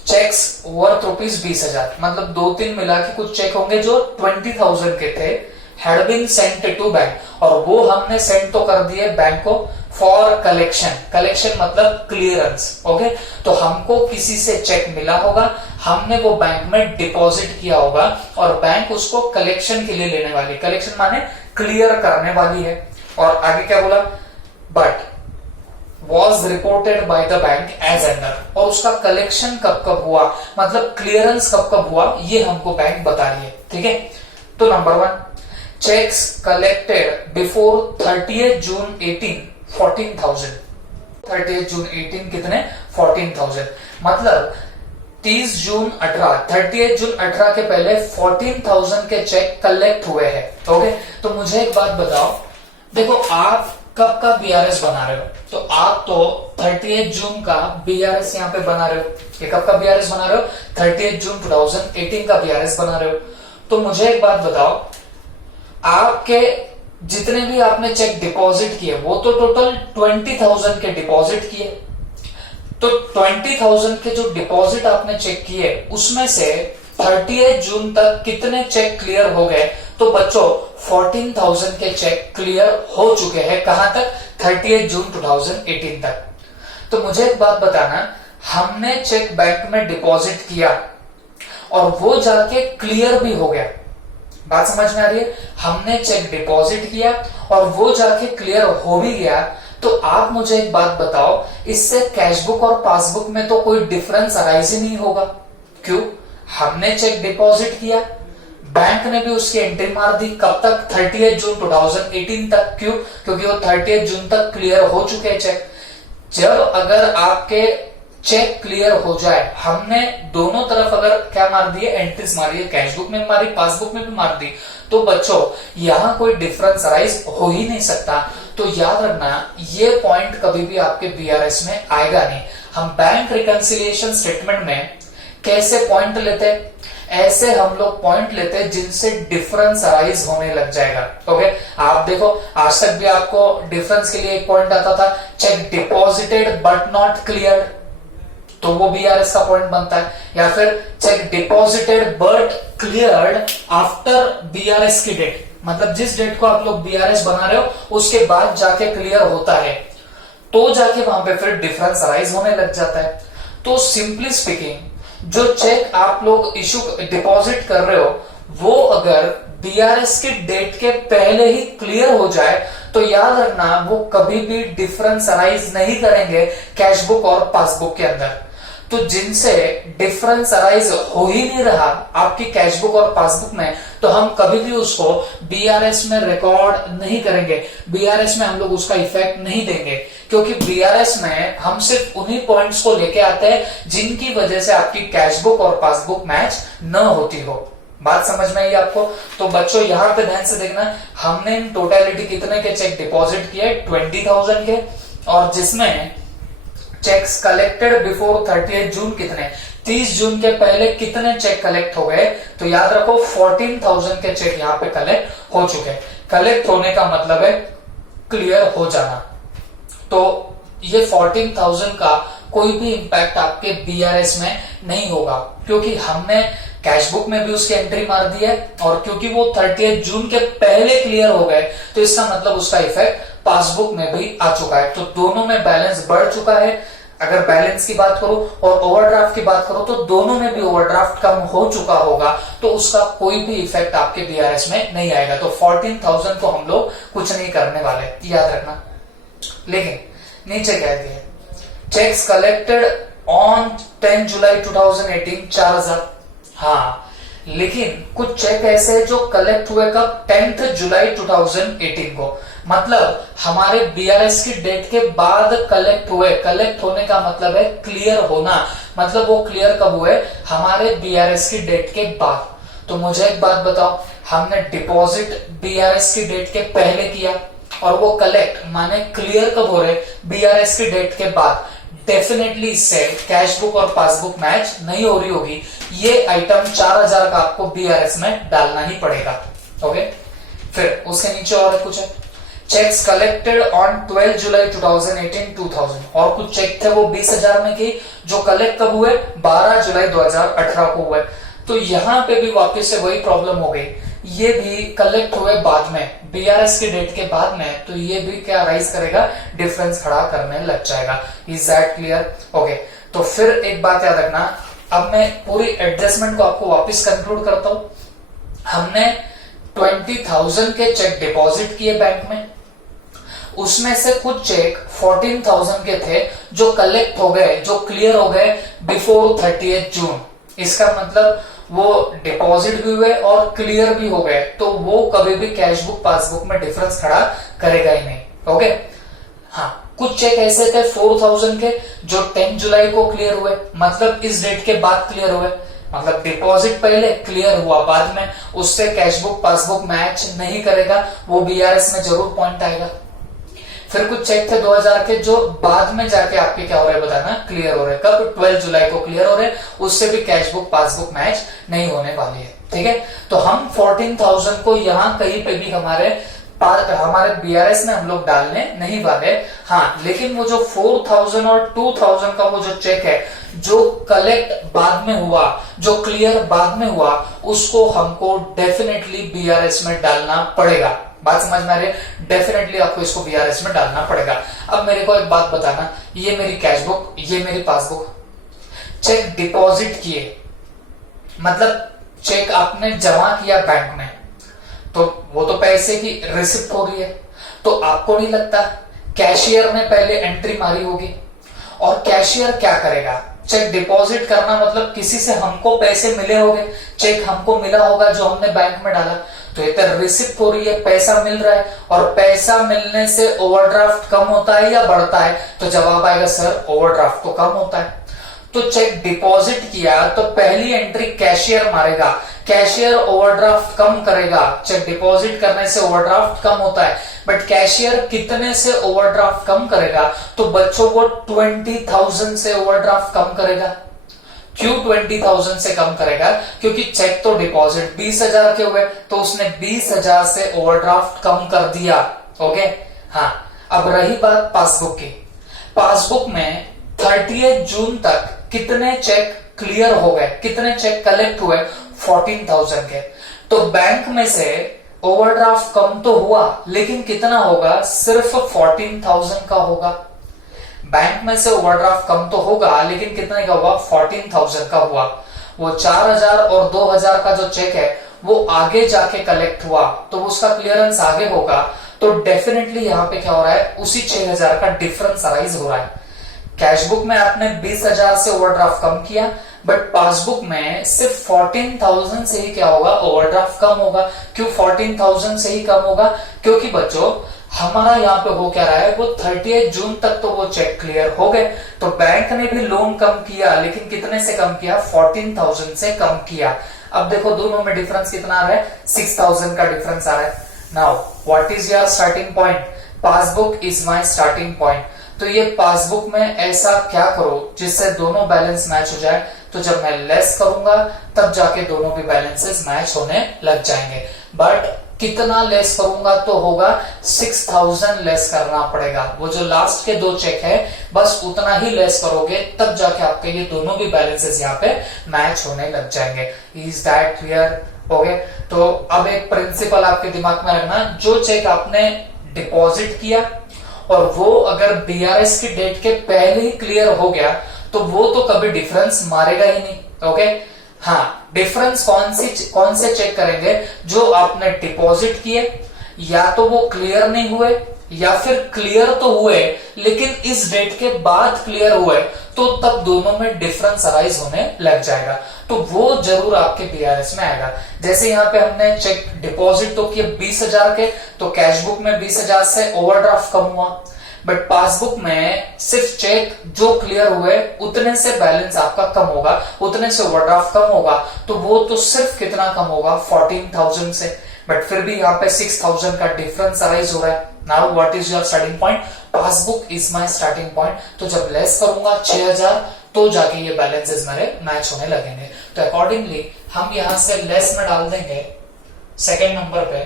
चेक्स वर्थ ₹20,000 मतलब 2-3 मिला के कुछ चेक होंगे जो 20,000 के थे, had been sent to bank, और वो हमने सेंड तो कर दिए बैंक को फॉर कलेक्शन। कलेक्शन मतलब क्लियरेंस। ओके, तो हमको किसी से चेक मिला होगा, हमने वो बैंक में डिपॉजिट किया होगा, और बैंक उसको कलेक्शन के लिए लेने वाली, कलेक्शन माने क्लियर करने वाली है। और आगे क्या बोला, but was reported by the bank as under, और उसका कलेक्शन कब कब हुआ, मतलब क्लियरेंस कब कब हुआ, ये हमको बैंक बता रही है। ठीक है, तो number 1, cheques collected before 30th June 18 14,000। 30th June 18 कितने, 14,000, मतलब 30 जून 18, 30th June 18 के पहले 14,000 के चेक कलेक्ट हुए हैं। ओके, तो मुझे एक बात बताओ, देखो आप कब का बीआरएस बना रहे हो, तो आप तो 30th जून का बीआरएस यहाँ पे बना रहे हो। ये कब का बीआरएस बना रहे हो, 30th June 2018 का बीआरएस बना रहे हो। तो मुझे एक बात बताओ, आपके जितने भी आपने चेक डिपॉजिट किए वो तो टोटल 20,000 के डिपॉजिट किए, तो 20,000 के जो डिपॉजिट आपने चेक किए उसमें से 30th जून तक कितने चेक क्लियर हो गए, तो बच्चों 14,000 के चेक क्लियर हो चुके हैं। कहां तक, 30th June 2018 तक। तो मुझे एक बात बताना, हमने चेक बैंक में डिपॉजिट किया और वो जाके क्लियर भी हो गया, बात समझ में आ रही है? हमने चेक डिपॉजिट किया और वो जाके क्लियर हो भी गया, तो आप मुझे एक बात बताओ, इससे कैश बुक और पासबुक में तो कोई डिफरेंस अराइज ही नहीं होगा। क्यों? हमने चेक डिपॉजिट किया, बैंक ने भी उसकी एंट्री मार दी, कब तक, 30th June 2018 तक। क्यों? क्योंकि वो 30th जून तक क्लियर हो चुके हैं चेक। जब अगर आपके चेक क्लियर हो जाए, हमने दोनों तरफ अगर क्या मार दिए, एंट्रीज मारी है, कैश बुक में मारी, पासबुक में भी मार दी, तो बच्चों यहां कोई डिफरेंस अराइज हो ही नहीं सकता। तो याद रखना, ये पॉइंट कभी भी आपके बीआरएस में आएगा नहीं। हम बैंक रिकंसिलिएशन स्टेटमेंट में कैसे पॉइंट लेते हैं, ऐसे हम लोग पॉइंट लेते हैं जिनसे डिफरेंस अराइज होने लग जाएगा। ओके, आप देखो आज तक भी आपको डिफरेंस के लिए एक पॉइंट आता था, check deposited but not cleared, तो वो बीआरएस का पॉइंट बनता है। या फिर check deposited but cleared after BRS की डेट, मतलब जिस डेट को आप लोग बीआरएस बना रहे हो उसके बाद जाके क्लियर होता है, तो जाके वहां पे फिर डिफरेंस अराइज होने लग जाता है। तो सिंपली स्पीकिंग, जो चेक आप लोग इशू डिपॉजिट कर रहे हो वो अगर बीआरएस की डेट के पहले ही क्लियर हो जाए तो याद रखना वो कभी भी डिफरेंस अराइज नहीं करेंगे कैश बुक और पासबुक के अंदर। तो जिनसे डिफरेंस अराइज हो ही नहीं रहा आपकी कैश बुक और पासबुक में, तो हम कभी भी उसको बीआरएस में रिकॉर्ड नहीं करेंगे, बीआरएस में हम लोग उसका इफेक्ट नहीं देंगे, क्योंकि बीआरएस में हम सिर्फ उन्हीं पॉइंट्स को लेके आते हैं जिनकी वजह से आपकी कैश बुक और पासबुक मैच न होती हो। बात समझ में आई आपको? तो बच्चों यहाँ पे ध्यान से देखना, हमने इन टोटलिटी कितने के चेक डिपॉजिट किए, 20,000 के, और जिसमें चेक्स कलेक्टेड बिफोर 30 जून कितने, 30 जून के पहले कितने चेक कलेक्ट हो गए, तो याद रखो 14,000 के चेक यहाँ पे कलेक्ट हो चुके हैं। कलेक्ट होने का मतलब है क्लियर हो जाना। तो ये 14,000 का कोई भी इंपैक्ट आपके बीआरएस में नहीं होगा, क्योंकि हमने कैश बुक में भी उसकी एंट्री मार दी है, और क्योंकि वो 30 जून के पहले क्लियर हो गए तो इसका मतलब उसका इफेक्ट पासबुक में भी आ चुका है। तो दोनों में बैलेंस बढ़ चुका है। अगर बैलेंस की बात करो और ओवरड्राफ्ट की बात करो तो दोनों में भी ओवरड्राफ्ट कम हो चुका होगा, तो उसका कोई भी इफेक्ट आपके बीआरएस में नहीं आएगा। तो 14,000 को हम लोग कुछ नहीं करने वाले, याद रखना। लेकिन नीचे कह दिया, चेक्स कलेक्टेड ऑन 10 जुलाई 2018 4,000। हाँ, लेकिन कुछ चेक ऐसे जो कलेक्ट हुए कब, 10 जुलाई 2018 को, मतलब हमारे बीआरएस की डेट के बाद कलेक्ट हुए। कलेक्ट होने का मतलब है क्लियर होना, मतलब वो क्लियर कब हुए, हमारे बीआरएस की डेट के बाद। तो मुझे एक बात बताओ, हमने डिपॉजिट बीआरएस की डेट के पहले किया और वो कलेक्ट माने क्लियर कब हो रहे, बीआरएस की डेट के बाद, डेफिनेटली इससे कैश बुक और पासबुक मैच नहीं हो रही होगी। ये आइटम 4,000 का आपको बीआरएस में डालना ही पड़ेगा। ओके, फिर उसके नीचे और कुछ है, चेक्स कलेक्टेड ऑन 12 जुलाई 2018 2000, और कुछ चेक थे वो 20,000 में की, जो कलेक्ट कब हुए, 12 जुलाई 2018 को हुए। तो यहां पे भी वापस से वही प्रॉब्लम हो गई, ये भी कलेक्ट हुए बाद में, बीआरएस की डेट के बाद में, तो ये भी क्या राइज करेगा, डिफरेंस खड़ा करने लग जाएगा। Is that clear? ओके, तो फिर एक बात याद रखना, अब मैं पूरी एडजस्टमेंट को आपको वापस कंक्लूड करता हूं। हमने 20,000 के चेक डिपॉजिट किए बैंक में, उसमें से कुछ चेक 14,000 के थे जो कलेक्ट हो गए, जो क्लियर हो गए बिफोर 30 जून। इसका मतलब वो डिपॉजिट भी हुए और क्लियर भी हो गए, तो वो कभी भी कैश बुक पासबुक में डिफरेंस खड़ा करेगा ही नहीं। ओके, हाँ, कुछ चेक ऐसे थे 4,000 के जो 10 जुलाई को क्लियर हुए, मतलब इस डेट के बाद क्लियर हुए, मतलब डिपॉजिट पहले क्लियर हुआ बाद में, उससे कैश बुक पासबुक मैच नहीं करेगा, वो बीआरएस में जरूर पॉइंट आएगा। फिर कुछ चेक थे 2,000 के जो बाद में जाके आपके क्या हो रहे बताना, क्लियर हो रहे, कब, 12 जुलाई को क्लियर हो रहे, उससे भी कैश बुक पासबुक मैच नहीं होने वाली है। ठीक है, तो हम 14,000 को यहाँ कहीं पे भी हमारे बीआरएस में हम लोग डालने नहीं वाले। हाँ, लेकिन वो जो 4,000 और 2,000 का वो जो चेक है जो कलेक्ट बाद में हुआ, जो क्लियर बाद में हुआ, उसको हमको डेफिनेटली बीआरएस में डालना पड़ेगा। बात समझ में आ रही है? डेफिनेटली आपको इसको बीआरएस में डालना पड़ेगा। अब मेरे को एक बात बताना, ये मेरी कैश बुक, ये मेरी पासबुक, चेक डिपॉजिट किए, मतलब चेक आपने जमा किया बैंक में, तो वो तो पैसे की रिसिप्ट हो रही है, तो आपको नहीं लगता कैशियर ने पहले एंट्री मारी होगी? और कैशियर क्या करेगा, चेक डिपॉजिट करना मतलब किसी से हमको पैसे मिले होंगे, चेक हमको मिला होगा जो हमने बैंक में डाला, तो ये तो रिसिप्ट हो रही है, पैसा मिल रहा है, और पैसा मिलने से ओवरड्राफ्ट कम होता है या बढ़ता है? तो जवाब आएगा सर ओवरड्राफ्ट तो कम होता है। तो चेक डिपॉजिट किया तो पहली एंट्री कैशियर मारेगा, कैशियर ओवरड्राफ्ट कम करेगा, चेक डिपॉजिट करने से ओवरड्राफ्ट कम होता है, बट कैशियर कितने से ओवरड्राफ्ट कम करेगा? तो बच्चों वो 20,000 से ओवरड्राफ्ट कम करेगा। क्यों 20,000 से कम करेगा? क्योंकि चेक तो डिपॉजिट 20,000 के हुए, तो उसने 20,000 से ओवरड्राफ्ट कम कर दिया। ओके, हाँ। अब रही बात पासबुक की। पासबुक में 30 जून तक कितने चेक क्लियर हो गए, कितने चेक कलेक्ट हुए? 14,000 के। तो बैंक में से ओवरड्राफ्ट कम तो हुआ, लेकिन कितना होगा? सिर्फ 14,000 का होगा। बैंक में से ओवरड्राफ्ट कम तो होगा, लेकिन कितने का हुआ? 14,000 का हुआ। वो 4,000 और 2,000 का जो चेक है वो आगे जाके कलेक्ट हुआ, तो उसका क्लियरेंस आगे होगा। तो डेफिनेटली यहां पे क्या हो रहा है? उसी 6,000 का डिफरेंस अराइज हो रहा है। कैशबुक में आपने 20,000 से ओवरड्राफ्ट कम किया, बट पासबुक में सिर्फ 14,000 से ही क्या होगा? ओवरड्राफ्ट कम होगा। क्यों 14,000 से ही कम होगा? क्योंकि बच्चों हमारा यहाँ पे हो क्या रहा है? वो 30 जून तक तो वो चेक क्लियर हो गए, तो बैंक ने भी लोन कम किया, लेकिन कितने से कम किया? 14,000 से कम किया। अब देखो दोनों में डिफरेंस कितना आ रहा है? 6,000 का डिफरेंस आ रहा है। Now what is your starting point? Passbook is my starting point. तो ये पासबुक में ऐसा क्या करो जिससे दोनों बैलेंस मैच हो जाए? तो जब मैं लेस करूंगा तब जाके दोनों भी बैलेंसेस मैच होने लग जाएंगे। बट कितना लेस करूंगा? तो होगा 6,000 लेस करना पड़ेगा। वो जो लास्ट के दो चेक है बस उतना ही लेस करोगे, तब जाके आपके ये दोनों भी बैलेंसेस यहाँ पे मैच होने लग जाएंगे। Is that clear? ओके, तो अब एक प्रिंसिपल आपके दिमाग में रखना, जो चेक आपने डिपॉजिट किया और वो अगर बीआरएस की डेट के पहले ही क्लियर हो गया तो वो तो कभी डिफरेंस मारेगा ही नहीं। ओके, हाँ। डिफरेंस कौन से चेक करेंगे? जो आपने डिपॉजिट किए, या तो वो क्लियर नहीं हुए या फिर क्लियर तो हुए लेकिन इस डेट के बाद क्लियर हुए, तो तब दोनों में डिफरेंस अराइज होने लग जाएगा। तो वो जरूर आपके बीआरएस में आएगा। जैसे यहाँ पे हमने चेक डिपॉजिट तो किए 20,000 के, तो कैशबुक में 20,000 से ओवरड्राफ्ट कम हुआ, बट पासबुक में सिर्फ चेक जो क्लियर हुए उतने से बैलेंस आपका कम होगा, उतने से ओवरड्राफ्ट कम होगा। तो वो तो सिर्फ कितना कम होगा? 14,000 से। बट फिर भी यहाँ पे 6,000 का डिफरेंस अराइज हो रहा है। Now what is your starting point? Passbook is my starting point. तो जब लेस करूंगा 6,000 तो जाके ये बैलेंसेस मेरे मैच होने लगेंगे। तो अकॉर्डिंगली हम यहां से लेस में डाल देंगे सेकेंड नंबर पे,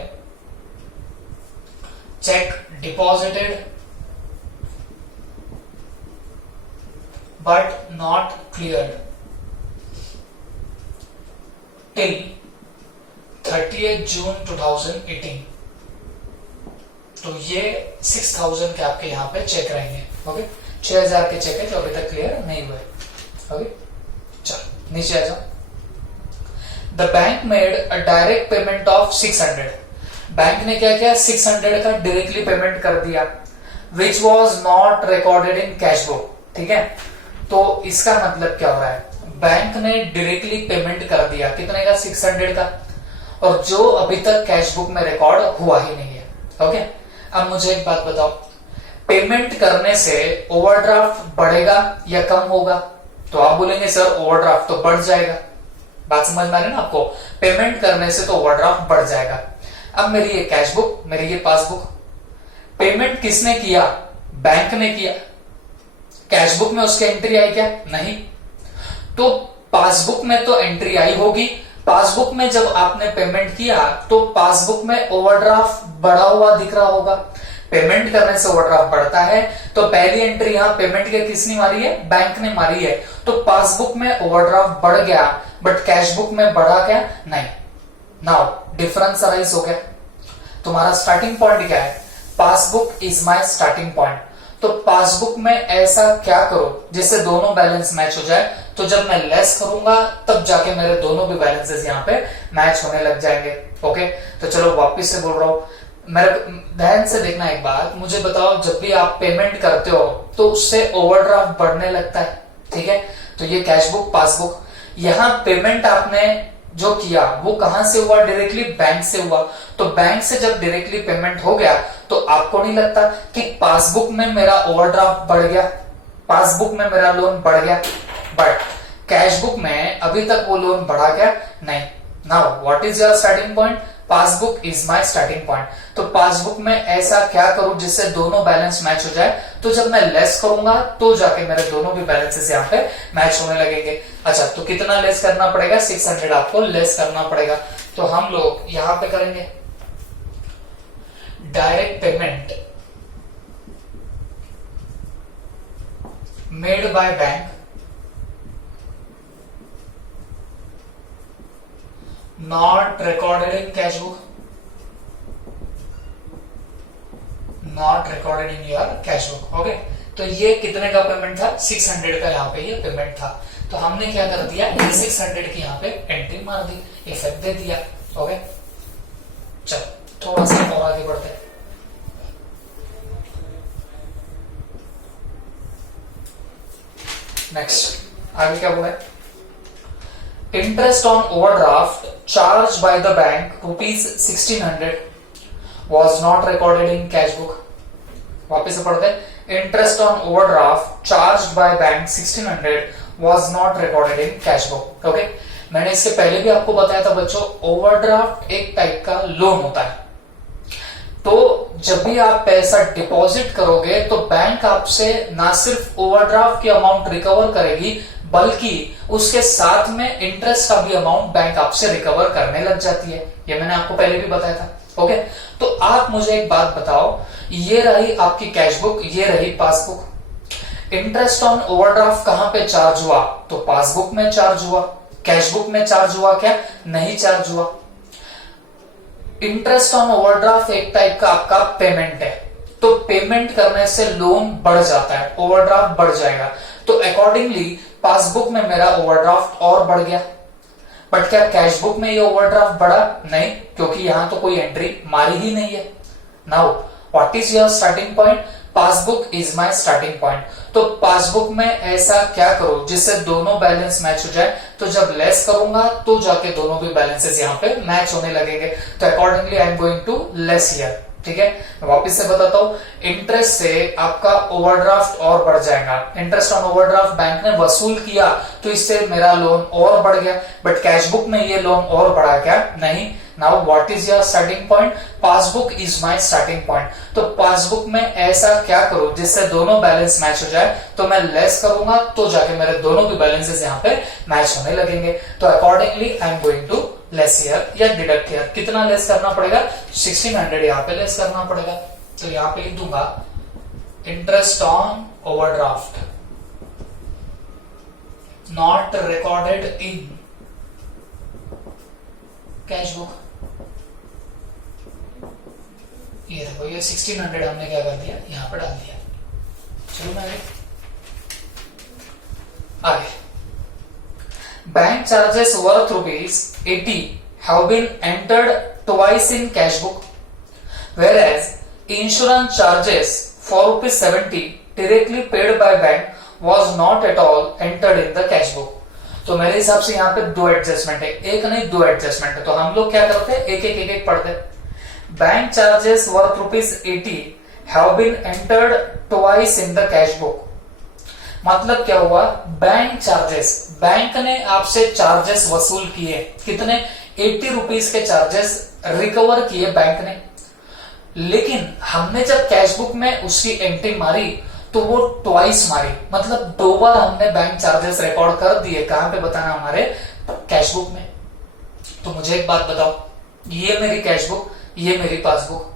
check deposited but not cleared till 30th June 2018। तो ये 6,000 के आपके यहाँ पे चेक रहेंगे। ओके, 6,000 के चेक है जो अभी तक क्लियर नहीं हुए। ओके, चलो नीचे आ जाओ। The bank made a direct payment of 600। Bank ने क्या किया? 600 का डायरेक्टली पेमेंट कर दिया, which was not recorded in cash book. ठीक है, तो इसका मतलब क्या हो रहा है? बैंक ने डायरेक्टली पेमेंट कर दिया, कितने का? 600 का, और जो अभी तक कैश बुक में रिकॉर्ड हुआ ही नहीं है। ओके, अब मुझे एक बात बताओ, पेमेंट करने से ओवरड्राफ्ट बढ़ेगा या कम होगा? तो आप बोलेंगे सर ओवरड्राफ्ट तो बढ़ जाएगा। बात समझ में आ रही है ना आपको? पेमेंट करने से तो ओवरड्राफ्ट बढ़ जाएगा। अब मेरी ये कैश बुक, मेरी ये पासबुक, पेमेंट किसने किया? बैंक ने किया। कैश बुक में उसकी एंट्री आई क्या? नहीं। तो पासबुक में तो एंट्री आई होगी। पासबुक में जब आपने पेमेंट किया तो पासबुक में ओवरड्राफ्ट बढ़ा हुआ दिख रहा होगा। पेमेंट करने से ओवरड्राफ्ट बढ़ता है, तो पहली एंट्री यहां पेमेंट के किसने मारी है? बैंक ने मारी है। तो पासबुक में ओवरड्राफ्ट बढ़ गया, बट कैश बुक में बढ़ा क्या? नहीं। नाउ डिफरेंस अराइज हो गया। तुम्हारा स्टार्टिंग पॉइंट क्या है? Passbook is my starting point. तो पासबुक में ऐसा क्या करो जिससे दोनों बैलेंस मैच हो जाए? तो जब मैं लेस करूंगा तब जाके मेरे दोनों भी बैलेंसेस यहाँ पे मैच होने लग जाएंगे। ओके, तो चलो वापस से बोल रहा हूं, मेरे ध्यान से देखना एक बात। मुझे बताओ, जब भी आप पेमेंट करते हो तो उससे ओवरड्राफ्ट बढ़ने लगता है। ठीक है, तो ये कैशबुक, पासबुक, यहाँ पेमेंट आपने जो किया वो कहां से हुआ? डायरेक्टली बैंक से हुआ। तो बैंक से जब डायरेक्टली पेमेंट हो गया तो आपको नहीं लगता कि पासबुक में मेरा ओवरड्राफ्ट बढ़ गया, पासबुक में मेरा लोन बढ़ गया? बट कैश बुक में अभी तक वो लोन बढ़ा क्या? नहीं। Now what is your starting point? Passbook is my starting point. तो पासबुक में ऐसा क्या करूं जिससे दोनों बैलेंस मैच हो जाए, तो जब मैं लेस करूंगा तो जाके मेरे दोनों भी बैलेंसेस यहाँ पे मैच होने लगेंगे। अच्छा, तो कितना लेस करना पड़ेगा, 600 आपको लेस करना पड़ेगा। तो हम लोग यहां पे करेंगे direct payment made by bank not recorded in cash book, not recorded in your cash book. Okay, तो ये कितने का पेमेंट था, 600 का यहाँ पे ये पेमेंट था। तो हमने क्या कर दिया, 600 की यहाँ पे एंट्री मार दी, इफेक्ट दे दिया। ओके, चलो थोड़ा सा और आगे बढ़ते हैं। नेक्स्ट आगे क्या बोला है, interest on overdraft charge by the bank ₹1600 was not recorded in cash book। वापस से पढ़ते हैं, interest on overdraft charge by bank 1600 was not recorded in cash book। Okay, मैंने इससे पहले भी आपको बताया था बच्चों, ओवरड्राफ्ट एक टाइप का लोन होता है। तो जब भी आप पैसा डिपॉजिट करोगे तो बैंक आपसे ना सिर्फ ओवरड्राफ्ट की अमाउंट रिकवर करेगी, बल्कि उसके साथ में इंटरेस्ट का भी अमाउंट बैंक आपसे रिकवर करने लग जाती है। ये मैंने आपको पहले भी बताया था। ओके, तो आप मुझे एक बात बताओ, ये रही आपकी कैश बुक, ये रही पासबुक। इंटरेस्ट ऑन ओवरड्राफ्ट कहां पे चार्ज हुआ, तो पासबुक में चार्ज हुआ। कैश बुक में चार्ज हुआ क्या, नहीं चार्ज हुआ। इंटरेस्ट ऑन ओवरड्राफ्ट एक टाइप का आपका पेमेंट है, तो पेमेंट करने से लोन बढ़ जाता है, ओवरड्राफ्ट बढ़ जाएगा। तो अकॉर्डिंगली पासबुक में मेरा ओवरड्राफ्ट और बढ़ गया। बट क्या कैश बुक में ये ओवरड्राफ्ट बढ़ा, नहीं, क्योंकि यहां तो कोई एंट्री मारी ही नहीं है। Now what is your starting point, passbook is my starting point. तो पासबुक में ऐसा क्या करो जिससे दोनों बैलेंस मैच हो जाए, तो जब लेस करूंगा तो जाके दोनों भी बैलेंसेस यहाँ पे मैच होने लगेंगे। तो accordingly I am going to less here. ठीक है, मैं वापिस से बताता हूं, इंटरेस्ट से आपका ओवरड्राफ्ट और बढ़ जाएगा। इंटरेस्ट ऑन ओवरड्राफ्ट बैंक ने वसूल किया तो इससे मेरा लोन और बढ़ गया। बट कैश बुक में ये लोन और बढ़ा क्या, नहीं। Now what is your starting point, passbook is my starting point. तो पासबुक में ऐसा क्या करो जिससे दोनों बैलेंस मैच हो जाए, तो मैं लेस करूंगा तो जाके मेरे दोनों भी बैलेंसेस यहाँ पे मैच होने लगेंगे। तो accordingly I am going to less here या डिडक्ट हियर। कितना लेस करना पड़ेगा, 1600 यहाँ पे लेस करना पड़ेगा। तो यहाँ पे लिख दूंगा interest on overdraft not recorded in cash book. ये देखो, ये 1600 हमने क्या कर दिया, यहां पर डाल दिया। चलो मैं आगे, bank charges worth ₹80 have been entered twice in cash book, whereas insurance charges for ₹70 directly paid by bank was not at all entered in the cash book। तो मेरे हिसाब से यहाँ पे दो एडजस्टमेंट है, एक नहीं दो एडजस्टमेंट है। तो हम लोग क्या करते हैं, एक एक पढ़ते। Bank charges worth ₹80 have been entered twice in the cash book। मतलब क्या हुआ, बैंक चार्जेस, बैंक ने आपसे चार्जेस वसूल किए, कितने, ₹80 के चार्जेस रिकवर किए बैंक ने। लेकिन हमने जब कैश बुक में उसकी एंट्री मारी तो वो ट्वाइस मारी, मतलब 2 बार हमने बैंक चार्जेस रिकॉर्ड कर दिए। कहां पे बताना, हमारे कैश बुक में। तो मुझे एक बात बताओ, ये मेरी कैश बुक, ये मेरी पासबुक।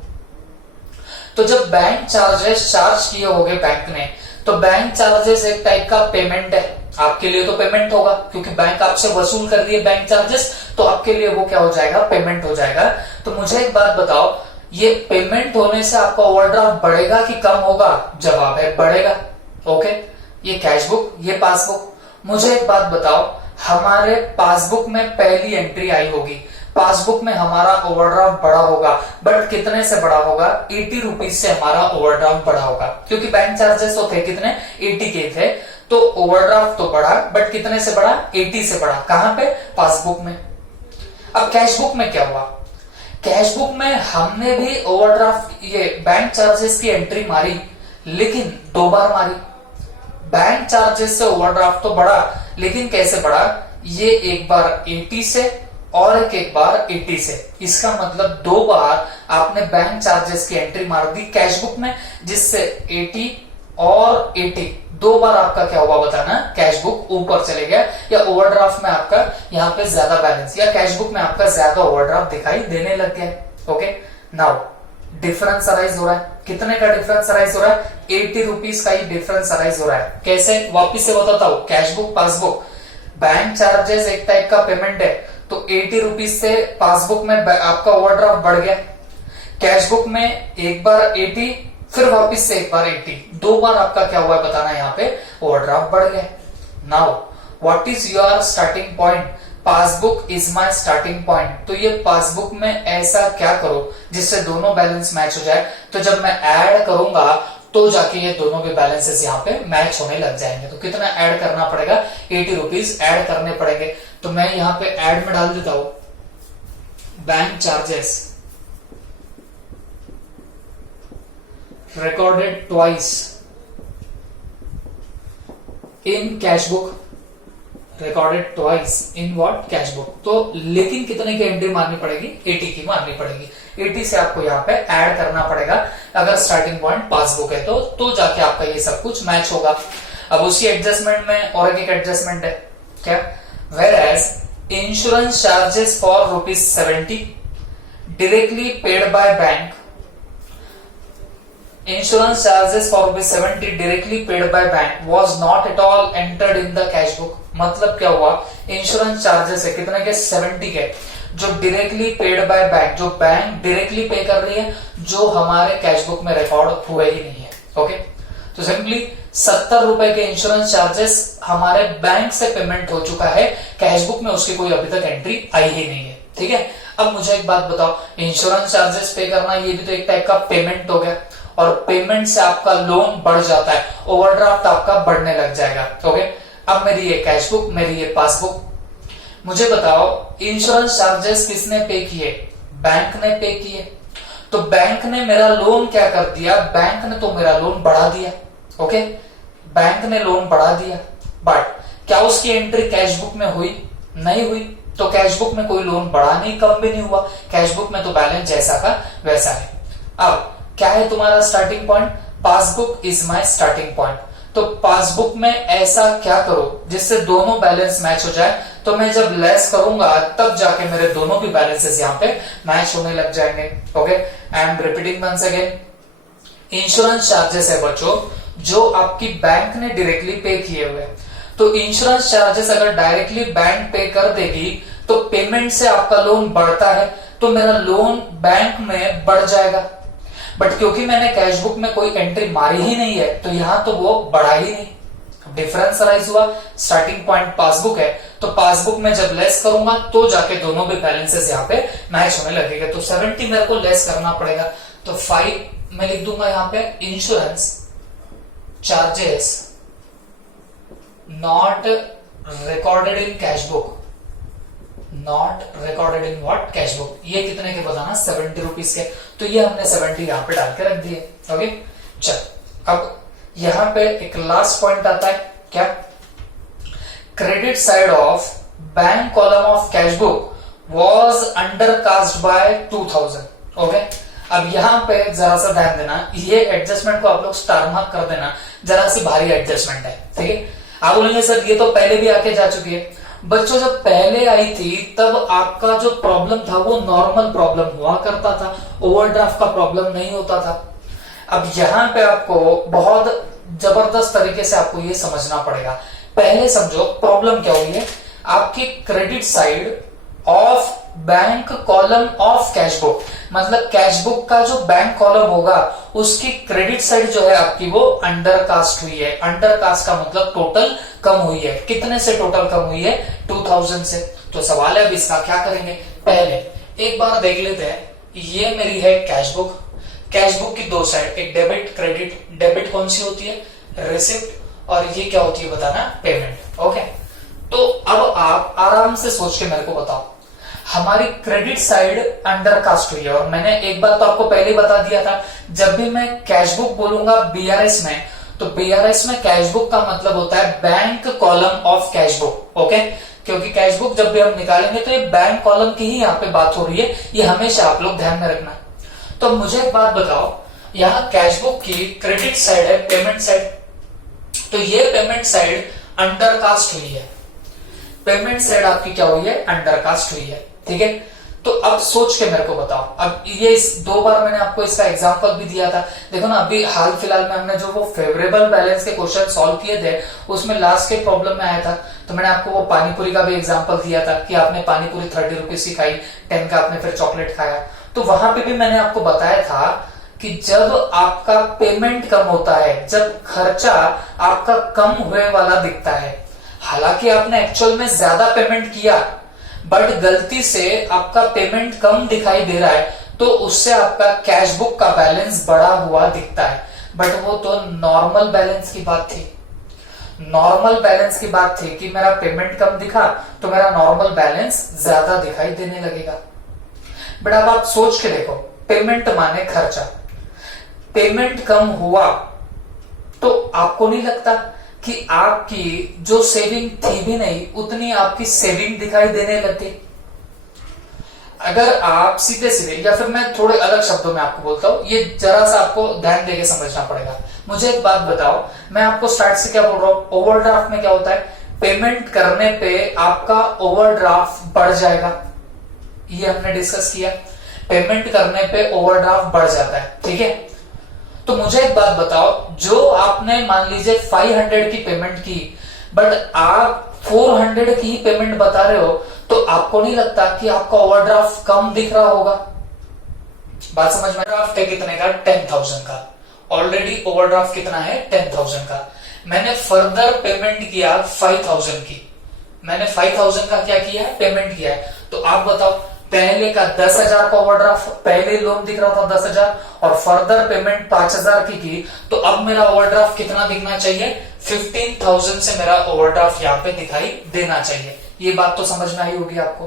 तो जब बैंक चार्जेस चार्ज किए होंगे बैंक ने, तो बैंक चार्जेस एक टाइप का पेमेंट है। आपके लिए तो पेमेंट होगा, क्योंकि बैंक आपसे वसूल कर दिए बैंक चार्जेस, तो आपके लिए वो क्या हो जाएगा, पेमेंट हो जाएगा। तो मुझे एक बात बताओ, ये पेमेंट होने से आपका ओवरड्राफ्ट बढ़ेगा कि कम होगा, जवाब है बढ़ेगा। ओके, ये कैश बुक, ये पासबुक। मुझे एक बात बताओ, हमारे पासबुक में पहली एंट्री आई होगी, पासबुक में हमारा ओवरड्राफ्ट बढ़ा होगा, बट कितने से बढ़ा होगा, ₹80 से हमारा ओवरड्राफ्ट बढ़ा होगा, क्योंकि बैंक चार्जेस तो थे कितने, 80 के थे। तो ओवरड्राफ्ट तो बढ़ा, बट कितने से बढ़ा, 80 से बढ़ा। कहां पे, पासबुक में। अब कैश बुक में क्या हुआ, कैश बुक में हमने भी ओवरड्राफ्ट, ये बैंक चार्जेस की एंट्री मारी, लेकिन 2 बार मारी। बैंक चार्जेस से ओवरड्राफ्ट तो बढ़ा, लेकिन कैसे बढ़ा, ये एक बार 80 से और एक बार 80 से। इसका मतलब 2 बार आपने बैंक चार्जेस की एंट्री मार दी कैश बुक में, जिससे 80 और 80 2 बार आपका क्या हुआ बताना, कैश बुक ऊपर चले गया, या ओवरड्राफ्ट में आपका यहाँ पे ज्यादा बैलेंस, या कैश बुक में आपका ज्यादा ओवरड्राफ्ट दिखाई देने लग गया। ओके, नाउ डिफरेंस अराइज हो रहा है। कितने का डिफरेंस अराइज हो रहा है? 80 रुपीज का ही डिफरेंस अराइज हो रहा है। कैसे, वापिस से बताता हूं। Cash book, passbook, bank charges एक टाइप का पेमेंट है, तो 80 रुपीज से पासबुक में आपका ओवरड्राफ्ट बढ़ गया, कैश बुक में एक बार 80, फिर वापिस से एक बार 80, 2 बार आपका क्या हुआ बताना, यहाँ पे ओवरड्राफ्ट बढ़ गया। Now what is your starting point? Passbook is my starting point. तो ये पासबुक में ऐसा क्या करो जिससे दोनों बैलेंस मैच हो जाए। तो जब मैं ऐड करूंगा तो जाके ये दोनों के बैलेंसेस यहाँ पे मैच होने लग जाएंगे। तो कितना ऐड करना पड़ेगा? 80 रुपीज ऐड करने पड़ेंगे। तो मैं यहाँ पे ऐड में डाल देता हूं bank charges recorded twice in cash book, recorded twice in what, cash book. तो लेकिन कितने की एंट्री मारनी पड़ेगी? 80 की मारनी पड़ेगी। 80 से आपको यहाँ पे ऐड करना पड़ेगा अगर स्टार्टिंग पॉइंट पासबुक है तो जाके आपका ये सब कुछ मैच होगा। अब उसी एडजस्टमेंट में और एक एडजस्टमेंट है क्या? Where insurance charges for ₹70 directly paid by bank, insurance charges for ₹70 directly paid by bank was not at all entered in the cash book। मतलब क्या हुआ? इंश्योरेंस चार्जेस है कितने के? 70 के, जो डायरेक्टली पेड बाय बैंक, जो बैंक डायरेक्टली पे कर रही है, जो हमारे कैश बुक में रिकॉर्ड हुए ही नहीं है। ओके, तो सिंपली 70 रुपए के इंश्योरेंस चार्जेस हमारे बैंक से पेमेंट हो चुका है, कैश बुक में उसकी कोई अभी तक एंट्री आई ही नहीं है। ठीक है, अब मुझे एक बात बताओ, इंश्योरेंस चार्जेस पे करना ये भी तो एक टाइप का पेमेंट हो गया, और पेमेंट से आपका लोन बढ़ जाता है, ओवरड्राफ्ट आपका बढ़ने लग जाएगा। ओके, अब मेरी ये कैश बुक, मेरी ये पासबुक, मुझे बताओ इंश्योरेंस चार्जेस किसने पे किए? बैंक ने पे किए। तो बैंक ने मेरा लोन क्या कर दिया? बैंक ने तो मेरा लोन बढ़ा दिया। ओके, बैंक ने लोन बढ़ा दिया, बट क्या उसकी एंट्री कैश बुक में हुई? नहीं हुई। तो कैश बुक में कोई लोन बढ़ा नहीं, कम भी नहीं हुआ, कैश बुक में तो बैलेंस जैसा का वैसा है। अब क्या है तुम्हारा starting point? Passbook is my starting point. तो पासबुक में ऐसा क्या करो जिससे दोनों बैलेंस मैच हो जाए। तो मैं जब लेस करूंगा तब जाके मेरे दोनों भी बैलेंसेस यहाँ पे मैच होने लग जाएंगे। Okay, I am repeating once again, insurance charges है बच्चों जो आपकी बैंक ने डायरेक्टली पे किए हुए। तो इंश्योरेंस चार्जेस अगर डायरेक्टली बैंक पे कर देगी तो पेमेंट से आपका लोन बढ़ता है, तो मेरा लोन बैंक में बढ़ जाएगा। बट क्योंकि मैंने कैश बुक में कोई एंट्री मारी ही नहीं है, तो यहां तो वो बढ़ा ही नहीं, डिफरेंस राइज हुआ। स्टार्टिंग पॉइंट पासबुक है, तो पासबुक में जब लेस करूंगा तो जाके दोनों भी बैलेंसेस यहाँ पे मैच होने लगेगा। तो 70 मेरे को लेस करना पड़ेगा, तो 5 मैं लिख दूंगा यहाँ पे insurance charges not recorded in cash book, not recorded in what, cash book. ये कितने के बताना? 70 रुपीज के। तो ये हमने 70 यहां पे डाल के रख दिए। ओके, चल अब यहां पे एक लास्ट पॉइंट आता है क्या? Credit side of bank column of cash book was undercast bye 2000। Okay, अब यहां पे जरा सा ध्यान देना, ये एडजस्टमेंट को आप लोग स्टार मार्क कर देना, जरा सी भारी एडजस्टमेंट है। ठीक है, आप बोलेंगे सर ये तो पहले भी आके जा चुकी है। बच्चों जब पहले आई थी तब आपका जो प्रॉब्लम था वो नॉर्मल प्रॉब्लम हुआ करता था, ओवरड्राफ्ट का प्रॉब्लम नहीं होता था। अब यहां पे आपको बहुत जबरदस्त तरीके से आपको ये समझना पड़ेगा। पहले समझो प्रॉब्लम क्या हुई है, आपकी credit side of bank column of cash book, मतलब कैश बुक का जो बैंक कॉलम होगा उसकी क्रेडिट साइड जो है आपकी वो अंडरकास्ट हुई है। अंडरकास्ट का मतलब टोटल कम हुई है। कितने से टोटल कम हुई है? 2000 से। तो सवाल है अब इसका क्या करेंगे? पहले एक बार देख लेते हैं, ये मेरी है कैश बुक। कैश बुक की दो साइड, एक डेबिट क्रेडिट। डेबिट कौन सी होती है? रिसिप्ट। और ये क्या होती है बताना? पेमेंट। ओके, तो अब आप आराम से सोच के मेरे को बताओ, हमारी क्रेडिट साइड अंडरकास्ट हुई है। और मैंने एक बात तो आपको पहले ही बता दिया था, जब भी मैं कैश बुक बोलूंगा बीआरएस में, तो बीआरएस में कैश बुक का मतलब होता है bank column of cash book. Okay, क्योंकि कैश बुक जब भी हम निकालेंगे तो ये बैंक कॉलम की ही यहाँ पे बात हो रही है, ये हमेशा आप लोग ध्यान में रखना। तो मुझे एक बात बताओ, यहाँ कैश बुक की क्रेडिट साइड है पेमेंट साइड, तो ये पेमेंट साइड अंडरकास्ट हुई है, पेमेंट साइड आपकी क्या हुई है, अंडरकास्ट हुई है, ठीक है। तो अब सोच के मेरे को बताओ, अब ये इस 2 बार मैंने आपको इसका एग्जांपल भी दिया था, देखो ना अभी हाल फिलहाल में हमने जो वो फेवरेबल बैलेंस के क्वेश्चन सॉल्व किए थे उसमें लास्ट के प्रॉब्लम में आया था, तो मैंने आपको वो पानीपुरी का भी एग्जांपल दिया था कि आपने पानीपुरी 30 रुपीज की खाई, 10 का आपने फिर चॉकलेट खाया, तो वहां पे भी मैंने आपको बताया था कि जब आपका पेमेंट कम होता है, जब खर्चा आपका कम हुए वाला दिखता है, हालांकि आपने एक्चुअल में ज्यादा पेमेंट किया बट गलती से आपका पेमेंट कम दिखाई दे रहा है, तो उससे आपका कैश बुक का बैलेंस बढ़ा हुआ दिखता है, बट वो तो नॉर्मल बैलेंस की बात थी, नॉर्मल बैलेंस की बात थी कि मेरा पेमेंट कम दिखा तो मेरा नॉर्मल बैलेंस ज्यादा दिखाई देने लगेगा। बट अब आप सोच के देखो, पेमेंट माने खर्चा, पेमेंट कम हुआ तो आपको नहीं लगता कि आपकी जो सेविंग थी भी नहीं उतनी आपकी सेविंग दिखाई देने लगी? अगर आप सीधे सीधे, या फिर मैं थोड़े अलग शब्दों में आपको बोलता हूं, ये जरा सा आपको ध्यान देके समझना पड़ेगा। मुझे एक बात बताओ, मैं आपको स्टार्ट से क्या बोल रहा हूं, ओवरड्राफ्ट में क्या होता है, पेमेंट करने पे आपका ओवरड्राफ्ट बढ़ जाएगा, ये हमने डिस्कस किया, पेमेंट करने पे ओवरड्राफ्ट बढ़ जाता है, ठीक है। तो मुझे एक बात बताओ, जो आपने मान लीजिए 500 की पेमेंट की बट आप 400 की ही पेमेंट बता रहे हो, तो आपको नहीं लगता कि आपका ओवरड्राफ्ट कम दिख रहा होगा? बात समझ में? ओवरड्राफ्ट है कितने का, 10,000 का, ऑलरेडी ओवरड्राफ्ट कितना है, 10,000 का, मैंने फर्दर पेमेंट किया 5,000 की, मैंने 5,000 का क्या किया है, पेमेंट किया है, तो आप बताओ पहले का 10,000 का ओवरड्राफ्ट, पहले लोन दिख रहा था 10,000 और फर्दर पेमेंट 5,000 की, तो अब मेरा ओवरड्राफ्ट कितना दिखना चाहिए, 15,000 से मेरा ओवरड्राफ्ट यहाँ पे दिखाई देना चाहिए। ये बात तो समझ में आई होगी आपको।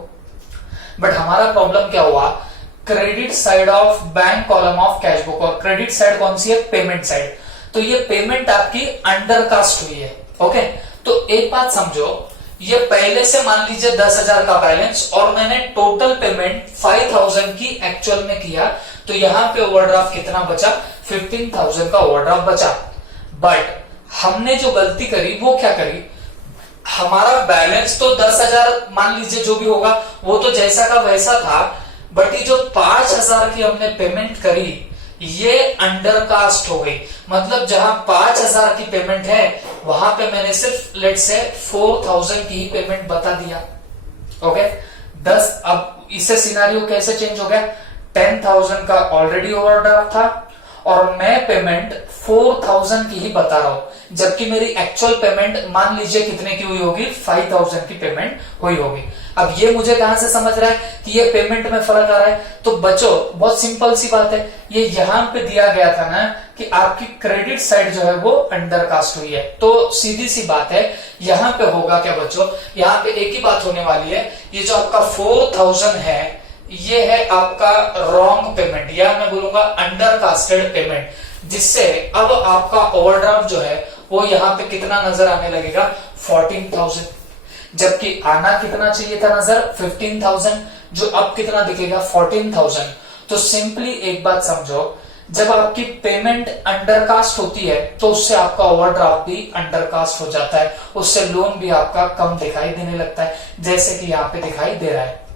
बट हमारा प्रॉब्लम क्या हुआ, credit side of bank column of cash book, और क्रेडिट साइड कौन सी है, पेमेंट साइड, तो ये पेमेंट आपकी अंडरकास्ट हुई है, ओके। तो एक बात समझो, ये पहले से मान लीजिए 10,000 का बैलेंस और मैंने टोटल पेमेंट 5,000 की एक्चुअल में किया, तो यहां पे ओवरड्राफ्ट कितना बचा, 15,000 का ओवरड्राफ्ट बचा। बट हमने जो गलती करी वो क्या करी, हमारा बैलेंस तो 10,000 मान लीजिए जो भी होगा वो तो जैसा का वैसा था, बट ये जो 5,000 की हमने पेमेंट करी ये अंडरकास्ट हो गई, मतलब जहां 5,000 की पेमेंट है वहां पे मैंने सिर्फ लेट से 4,000 की ही पेमेंट बता दिया, ओके। 10, अब इससे सिनारियो कैसे चेंज हो गया, 10,000 का ऑलरेडी ओवरड्राफ्ट था और मैं पेमेंट 4,000 की ही बता रहा हूं, जबकि मेरी एक्चुअल पेमेंट मान लीजिए कितने की हुई होगी, 5,000 की पेमेंट हुई होगी। अब ये मुझे कहां से समझ रहा है कि ये पेमेंट में फर्क आ रहा है, तो बच्चों बहुत सिंपल सी बात है, ये यहां पे दिया गया था ना कि आपकी क्रेडिट साइड जो है वो अंडरकास्ट हुई है, तो सीधी सी बात है यहां पे होगा क्या बच्चों, यहां पे एक ही बात होने वाली है, ये जो आपका 4,000 है ये है आपका रॉन्ग पेमेंट, या मैं बोलूंगा अंडरकास्टेड पेमेंट, जिससे अब आपका ओवरड्राफ्ट जो है वो यहाँ पे कितना नजर आने लगेगा, 14,000, जबकि आना कितना चाहिए था नजर, 15,000, जो अब कितना दिखेगा, 14,000। तो सिंपली एक बात समझो, जब आपकी पेमेंट अंडरकास्ट होती है तो उससे आपका ओवरड्राफ्ट भी अंडरकास्ट हो जाता है, उससे लोन भी आपका कम दिखाई देने लगता है, जैसे कि यहाँ पे दिखाई दे रहा है।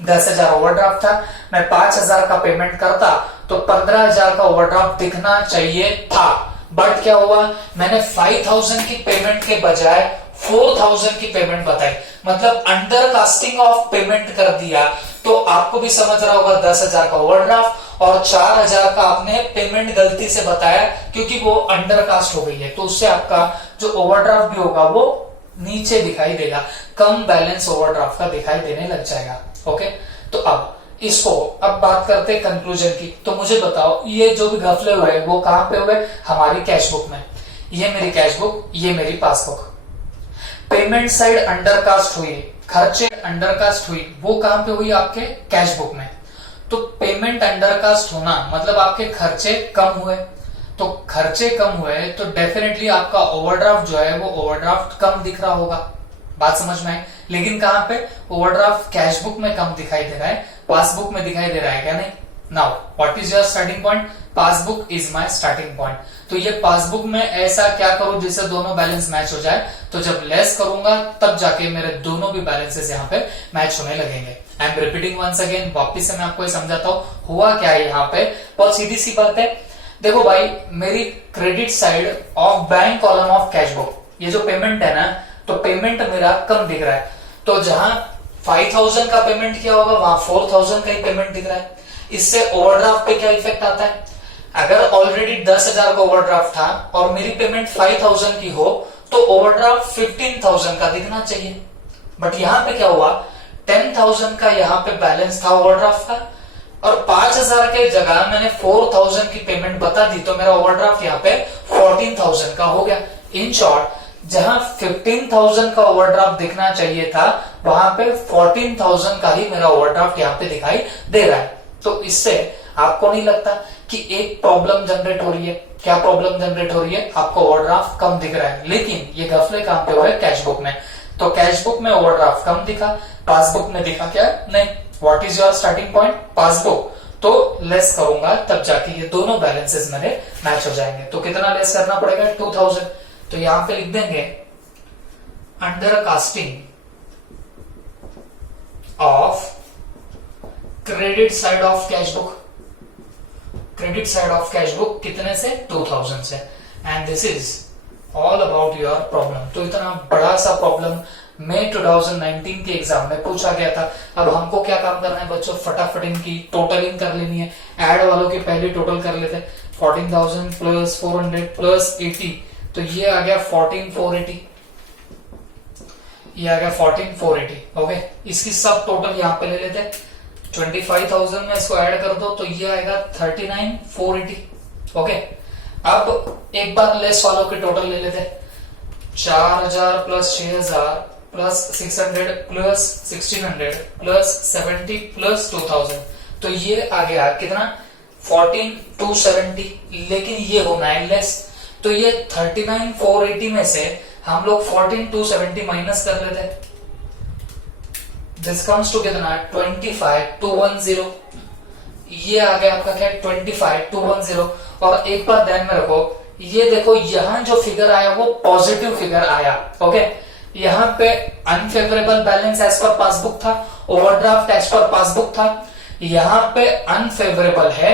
10,000 ओवरड्राफ्ट था, मैं 5,000 का पेमेंट करता तो 15,000 का ओवरड्राफ्ट दिखना चाहिए था, बट क्या हुआ, मैंने 5,000 की पेमेंट के बजाय 4,000 की पेमेंट बताई, मतलब अंडरकास्टिंग ऑफ पेमेंट कर दिया। तो आपको भी समझ रहा होगा 10,000 का ओवरड्राफ्ट और 4,000 का आपने पेमेंट गलती से बताया क्योंकि वो अंडरकास्ट हो गई है, तो उससे आपका जो ओवरड्राफ्ट भी होगा वो नीचे दिखाई देगा, कम बैलेंस ओवरड्राफ्ट का दिखाई देने लग जाएगा, ओके। तो अब इसको अब बात करते हैं कंक्लूजन की। तो मुझे बताओ ये जो भी घपले हुए वो कहां पे हुए, हमारी कैश बुक में, ये मेरी कैश बुक, ये मेरी पासबुक। पेमेंट साइड अंडरकास्ट हुई, खर्चे अंडरकास्ट हुई, वो कहां पे हुई, आपके कैश बुक में। तो पेमेंट अंडरकास्ट होना मतलब आपके खर्चे कम हुए, तो खर्चे कम हुए तो डेफिनेटली आपका ओवरड्राफ्ट जो है वो ओवरड्राफ्ट कम दिख रहा होगा, बात समझ में आई। लेकिन कहां पे ओवरड्राफ्ट कैश बुक में कम दिखाई दे रहा है, पासबुक में दिखाई दे रहा है क्या? नहीं। Now what is your starting point? Passbook is my starting point. तो ये पासबुक में ऐसा क्या करूं जिससे दोनों बैलेंस मैच हो जाए? तो जब लेस करूंगा तब जाके मेरे दोनों भी बैलेंसेस यहाँ पे मैच होने लगेंगे। I am repeating once again, वापिस से मैं आपको ये समझाता हूं हुआ क्या है यहाँ पे। बहुत सीधी सी बात है, देखो भाई मेरी credit side of bank column of cash book, ये जो पेमेंट है ना, तो पेमेंट मेरा कम दिख रहा है। तो जहां 5000 का पेमेंट किया होगा वहां 4000 का ही पेमेंट दिख रहा है। इससे ओवरड्राफ्ट पे क्या इफेक्ट आता है? अगर ऑलरेडी 10,000 का ओवरड्राफ्ट था और मेरी पेमेंट 5000 की हो तो ओवरड्राफ्ट 15,000 का दिखना चाहिए। बट यहां पे क्या हुआ, 10,000 का यहाँ पे बैलेंस था ओवरड्राफ्ट का, और 5,000 के जगह मैंने 4,000 की पेमेंट बता दी, तो मेरा ओवरड्राफ्ट यहाँ पे 14,000 का हो गया। इन शॉर्ट, जहां 15,000 का ओवरड्राफ्ट दिखना चाहिए था वहां पे 14,000 का ही मेरा ओवरड्राफ्ट यहाँ पे दिखाई दे रहा है। तो इससे आपको नहीं लगता कि एक प्रॉब्लम जनरेट हो रही है? क्या प्रॉब्लम जनरेट हो रही है? आपको ओवरड्राफ्ट कम दिख रहा है, लेकिन ये घपले काम पे हुए कैश बुक में। तो कैश बुक में ओवरड्राफ्ट कम दिखा, पासबुक में दिखा क्या? नहीं। What is your starting point? Passbook. तो लेस करूंगा तब जाके ये दोनों बैलेंसेस मेरे मैच हो जाएंगे। तो कितना लेस करना पड़ेगा? 2000। तो यहां पे लिख देंगे under casting of credit side of cash book, credit side of cash book कितने से? 2000 से। And this is all about your problem. तो इतना बड़ा सा प्रॉब्लम मई 2019 के एग्जाम में पूछा गया था। अब हमको क्या काम करना है बच्चों? फटाफट इनकी टोटलिंग कर लेनी है। ऐड वालों की पहले टोटल कर लेते हैं। 14,000 प्लस 400 प्लस 80, तो ये आ गया 14,480। ये आ गया 14,480। ओके, इसकी सब टोटल यहाँ पे ले लेते हैं। 25,000 में इसको ऐड कर दो तो ये आएगा 39,480। ओके, अब एक बार लेस वालों के टोटल ले लेते हैं। 4,000 plus 6,000 plus 600 plus 1,600 plus 70 plus 2,000, तो ये आ गया कितना? 14,270। लेकिन ये होना है लेस, तो ये 39,480 में से हम लोग 14,270 माइनस कर लेते हैं। दिस कम्स टू कितना? 25,210। ये आ गया आपका क्या? 25,210। और एक बात ध्यान में रखो, ये देखो यहां जो फिगर आया वो पॉजिटिव फिगर आया। ओके, यहां पे unfavourable balance as per passbook था, ओवरड्राफ्ट एज पर पासबुक था। यहां पे अनफेवरेबल है,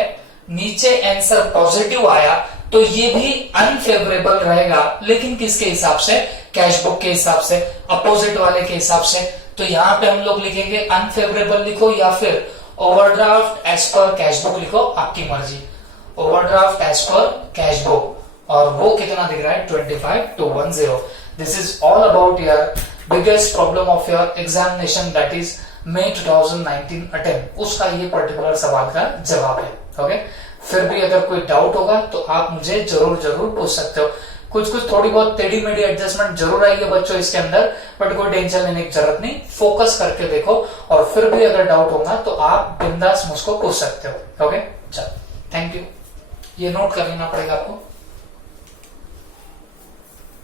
नीचे आंसर पॉजिटिव आया, तो ये भी अनफेवरेबल रहेगा, लेकिन किसके हिसाब से? कैश बुक के हिसाब से, अपोजिट वाले के हिसाब से। तो यहां पे हम लोग लिखेंगे अनफेवरेबल लिखो या फिर overdraft as per cash book लिखो, आपकी मर्जी। Overdraft as per cash book, और वो कितना दिख रहा है? 25,210। This is all about your biggest problem of your examination, that is May 2019 attempt. उसका ये पर्टिकुलर सवाल का जवाब है। ओके, फिर भी अगर कोई डाउट होगा तो आप मुझे जरूर पूछ सकते हो। कुछ थोड़ी बहुत टेढ़ी मेढ़ी एडजस्टमेंट जरूर आएगी बच्चों इसके अंदर, बट कोई टेंशन लेने की जरूरत नहीं। फोकस करके देखो, और फिर भी अगर डाउट होगा तो आप बिंदास मुझको पूछ सकते हो। ओके, चलो, थैंक यू। ये नोट कर लेना पड़ेगा आपको।